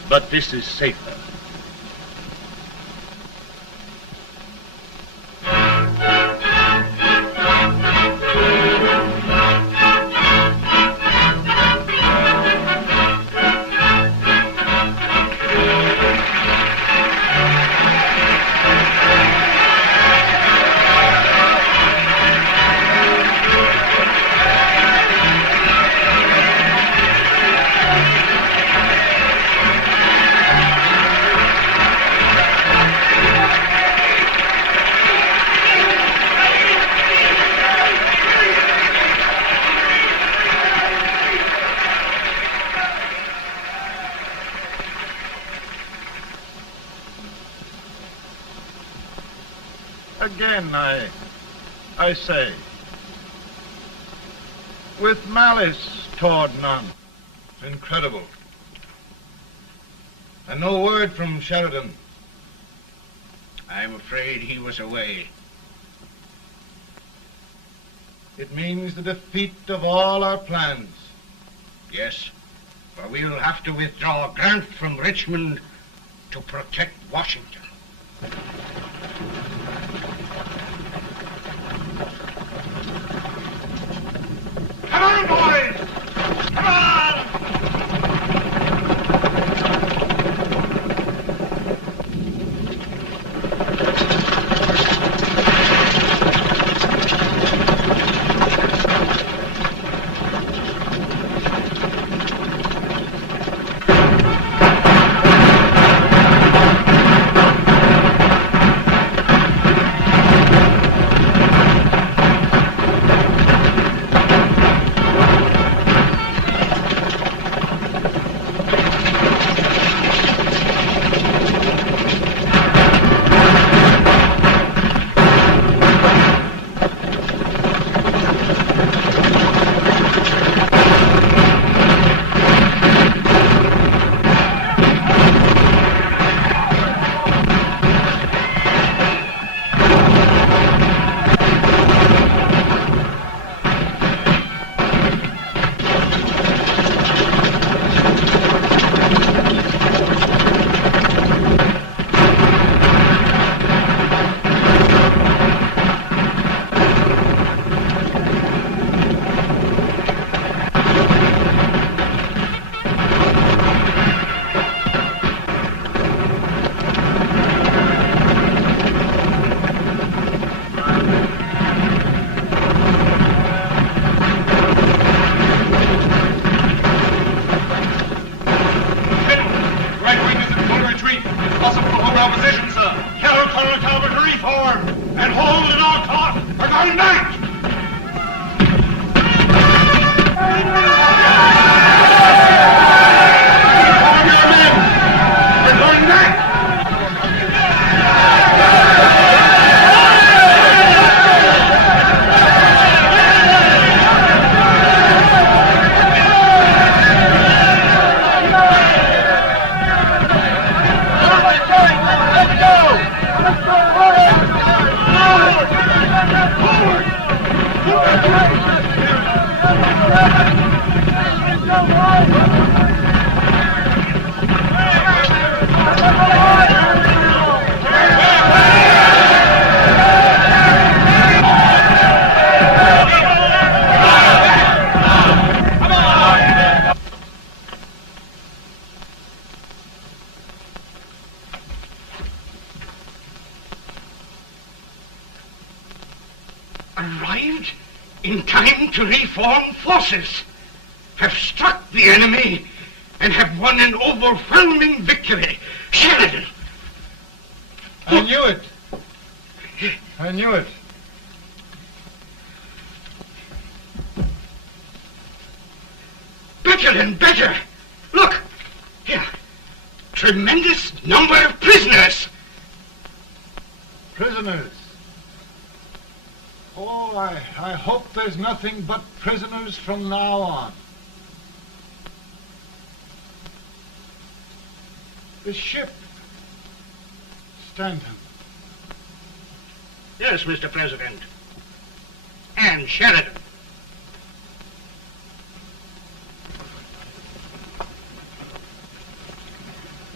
But this is safer. Again, I say, with malice toward none. It's incredible. And no word from Sheridan. I'm afraid he was away. It means the defeat of all our plans. Yes, for we'll have to withdraw Grant from Richmond to protect Washington. Come on, boys! Come on! Arrived in time to reform forces, have struck the enemy, and have won an overwhelming victory. Sheridan! I knew it. I knew it. Better and better. Look, here. Tremendous number of prisoners. Prisoners? Oh, I hope there's nothing but prisoners from now on. The ship. Stanton. Yes, Mr. President. And Sheridan.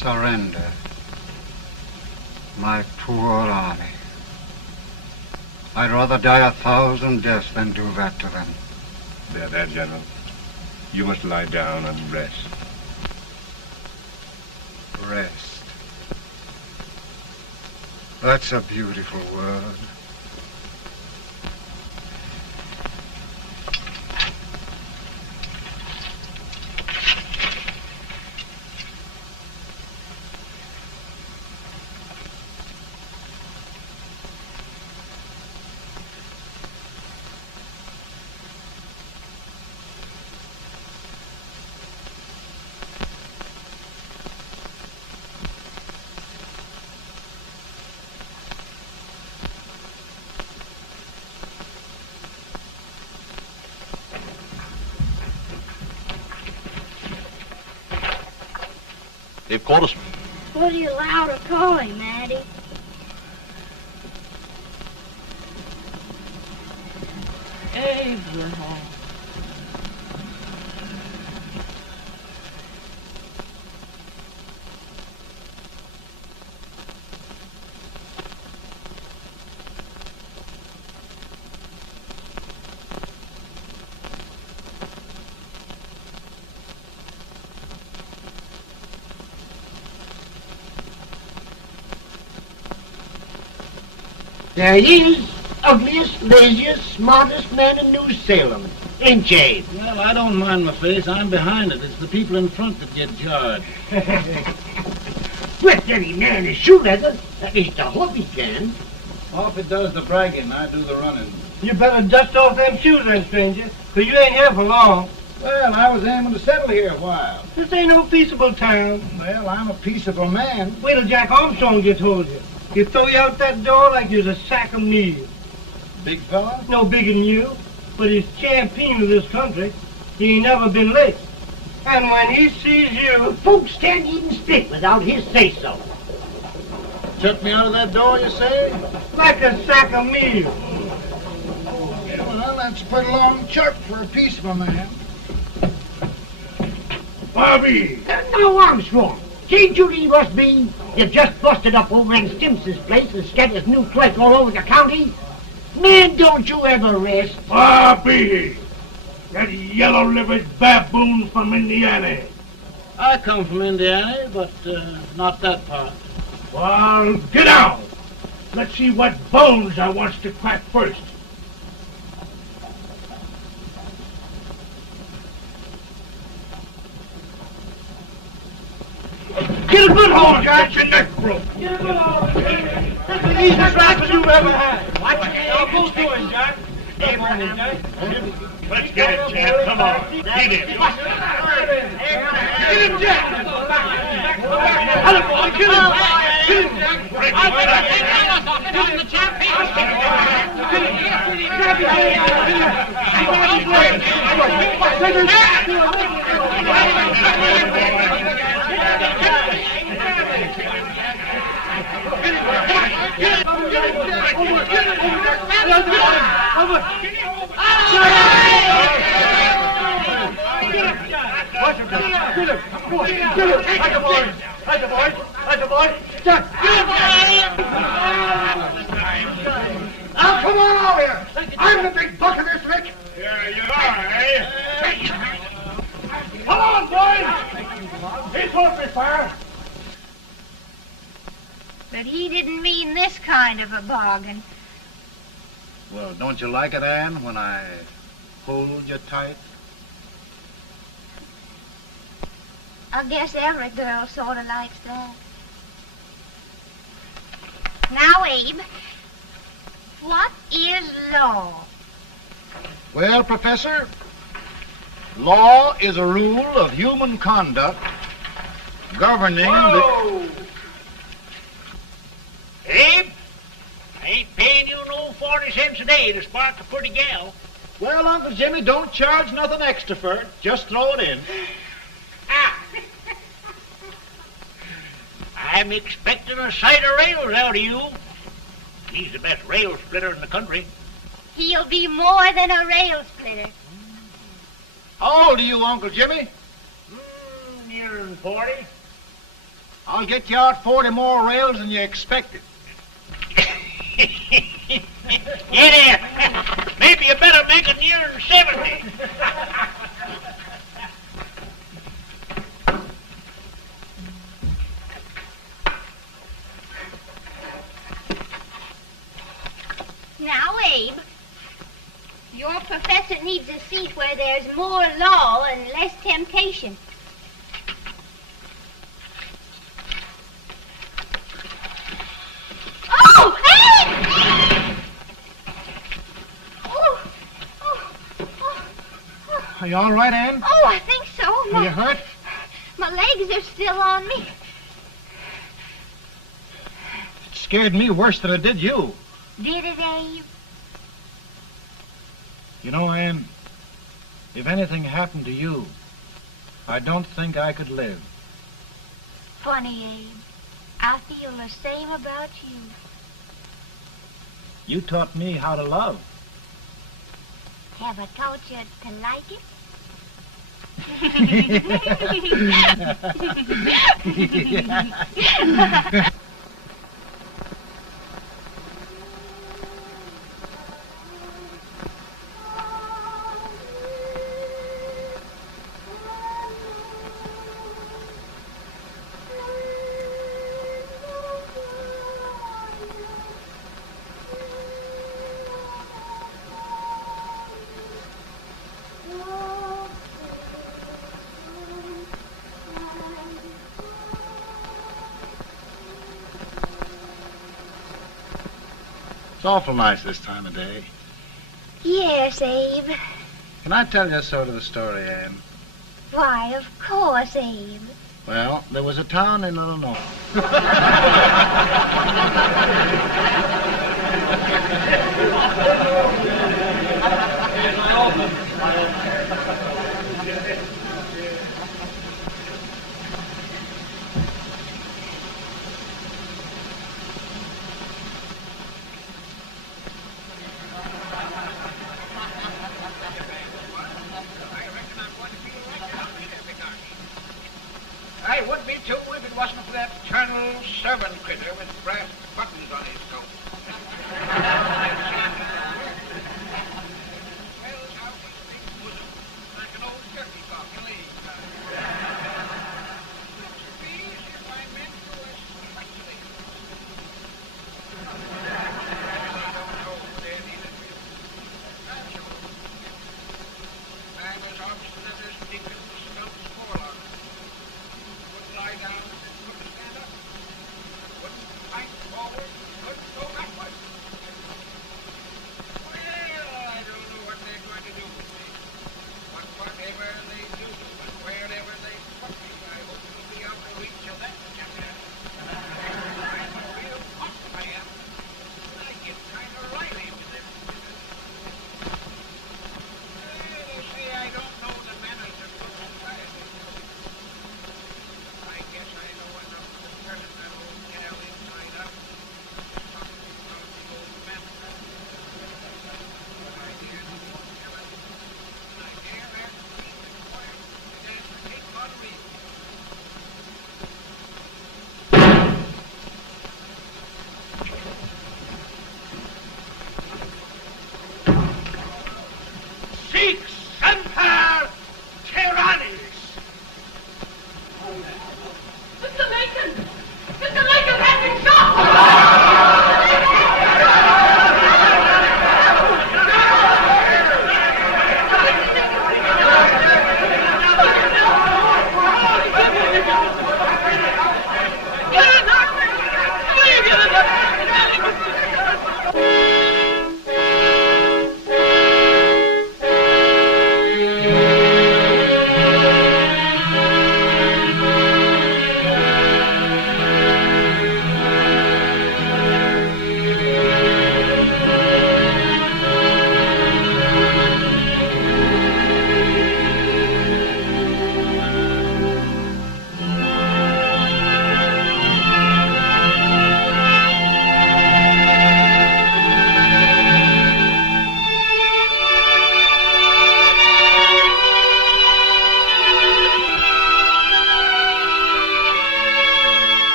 Surrender. My poor army. I'd rather die 1,000 deaths than do that to them. There, General. You must lie down and rest. Rest. That's a beautiful word. They've caught us. What are you louder calling, Maddie? Abraham. There he is, ugliest, laziest, smartest man in New Salem, ain't Jay? Well, I don't mind my face. I'm behind it. It's the people in front that get jarred. Let any man his shoe leather, at least I hope he can. Off it does the bragging, I do the running. You better dust off them shoes then, stranger, 'cause you ain't here for long. Well, I was aiming to settle here a while. This ain't no peaceable town. Well, I'm a peaceable man. Wait till Jack Armstrong gets hold of you. He'll throw you out that door like you's a sack of meal. Big fella? No bigger than you, but he's champion of this country. He ain't never been late. And when he sees you... Folks can't even speak without his say-so. Took me out of that door, you say? Like a sack of meal. Well, that's a pretty long chirp for a peaceable man. Bobby! Now, Armstrong, can't you leave us be? You've just busted up over in Stimson's place and scattered new clerk all over the county. Man, don't you ever rest. Bobby! That yellow-livered baboon from Indiana. I come from Indiana, but not that part. Well, get out! Let's see what bones I wants to crack first. Get a good hold, Jack. Get your neck broke. Get a good hold. That's the easiest rifle you've ever had. Watch it. Now go to him, Jack. Abraham. Let's get it, Jack. Come on. Get it. Get him, Jack. Hello, boy. Get him. Get him, Jack. I'll take the champion. Get him. Grab his hand. Now, come on over here. I'm the big buck of this lick. Here you are, eh? Come on, boys. He's won't be far. But he didn't mean this kind of a bargain. Well, don't you like it, Anne, when I hold you tight? I guess every girl sort of likes that. Now, Abe, what is law? Well, Professor, law is a rule of human conduct governing Whoa. Abe, I ain't paying you no 40 cents a day to spark a pretty gal. Well, Uncle Jimmy, don't charge nothing extra for it. Just throw it in. I'm expecting a sight of rails out of you. He's the best rail splitter in the country. He'll be more than a rail splitter. How old are you, Uncle Jimmy? Nearer than 40. I'll get you out 40 more rails than you expected. Idiot! Maybe you better make it near 70. Now, Abe, your professor needs a seat where there's more law and less temptation. Oh, Abe! Are you all right, Ann? Oh, I think so. Are you hurt? My legs are still on me. It scared me worse than it did you. Did it, Abe? You know, Ann, if anything happened to you, I don't think I could live. Funny, Abe. I feel the same about you. You taught me how to love. Have I taught you to like it? It's awful nice this time of day. Yes, Abe. Can I tell you sort of the story, Ann? Why, of course, Abe. Well, there was a town in Illinois. I would be too if it wasn't for that Colonel servant critter with brass buttons on his coat. Like an old turkey cock, you leave. Man was obstinate as Dickens smelt forelock. Wouldn't lie down, wouldn't stand up. Wouldn't fight for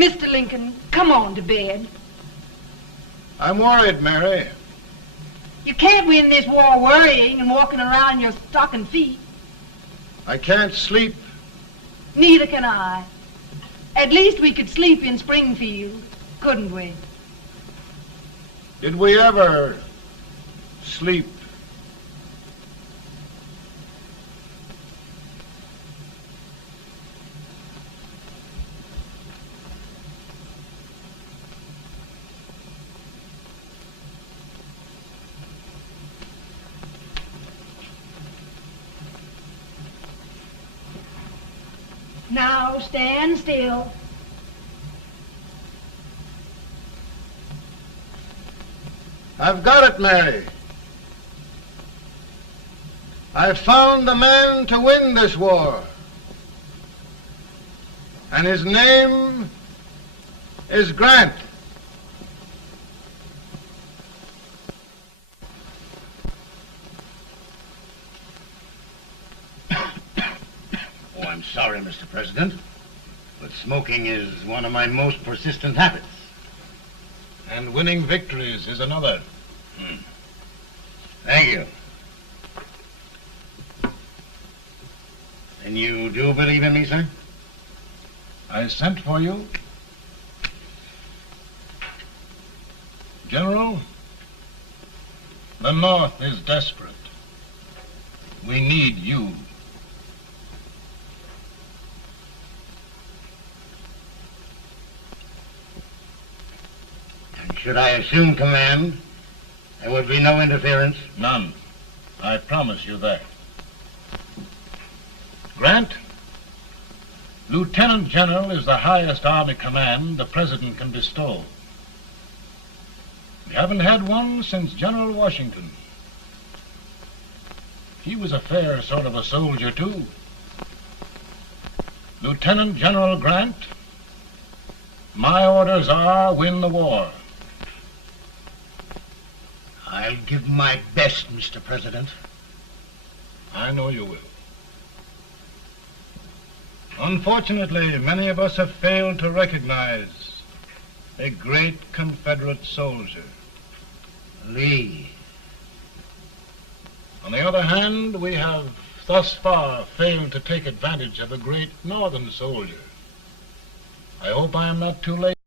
Mr. Lincoln, come on to bed. I'm worried, Mary. You can't win this war worrying and walking around your stocking feet. I can't sleep. Neither can I. At least we could sleep in Springfield, couldn't we? Did we ever sleep? Now stand still. I've got it, Mary. I've found the man to win this war. And his name is Grant. Oh, I'm sorry, Mr. President, but smoking is one of my most persistent habits. And winning victories is another. Thank you. And you do believe in me, sir? I sent for you. General, the North is desperate. We need you. And should I assume command, there would be no interference? None. I promise you that. Grant, Lieutenant General is the highest army command the President can bestow. We haven't had one since General Washington. He was a fair sort of a soldier, too. Lieutenant General Grant, my orders are win the war. I'll give my best, Mr. President. I know you will. Unfortunately, many of us have failed to recognize a great Confederate soldier. Lee. On the other hand, we have thus far failed to take advantage of a great Northern soldier. I hope I am not too late.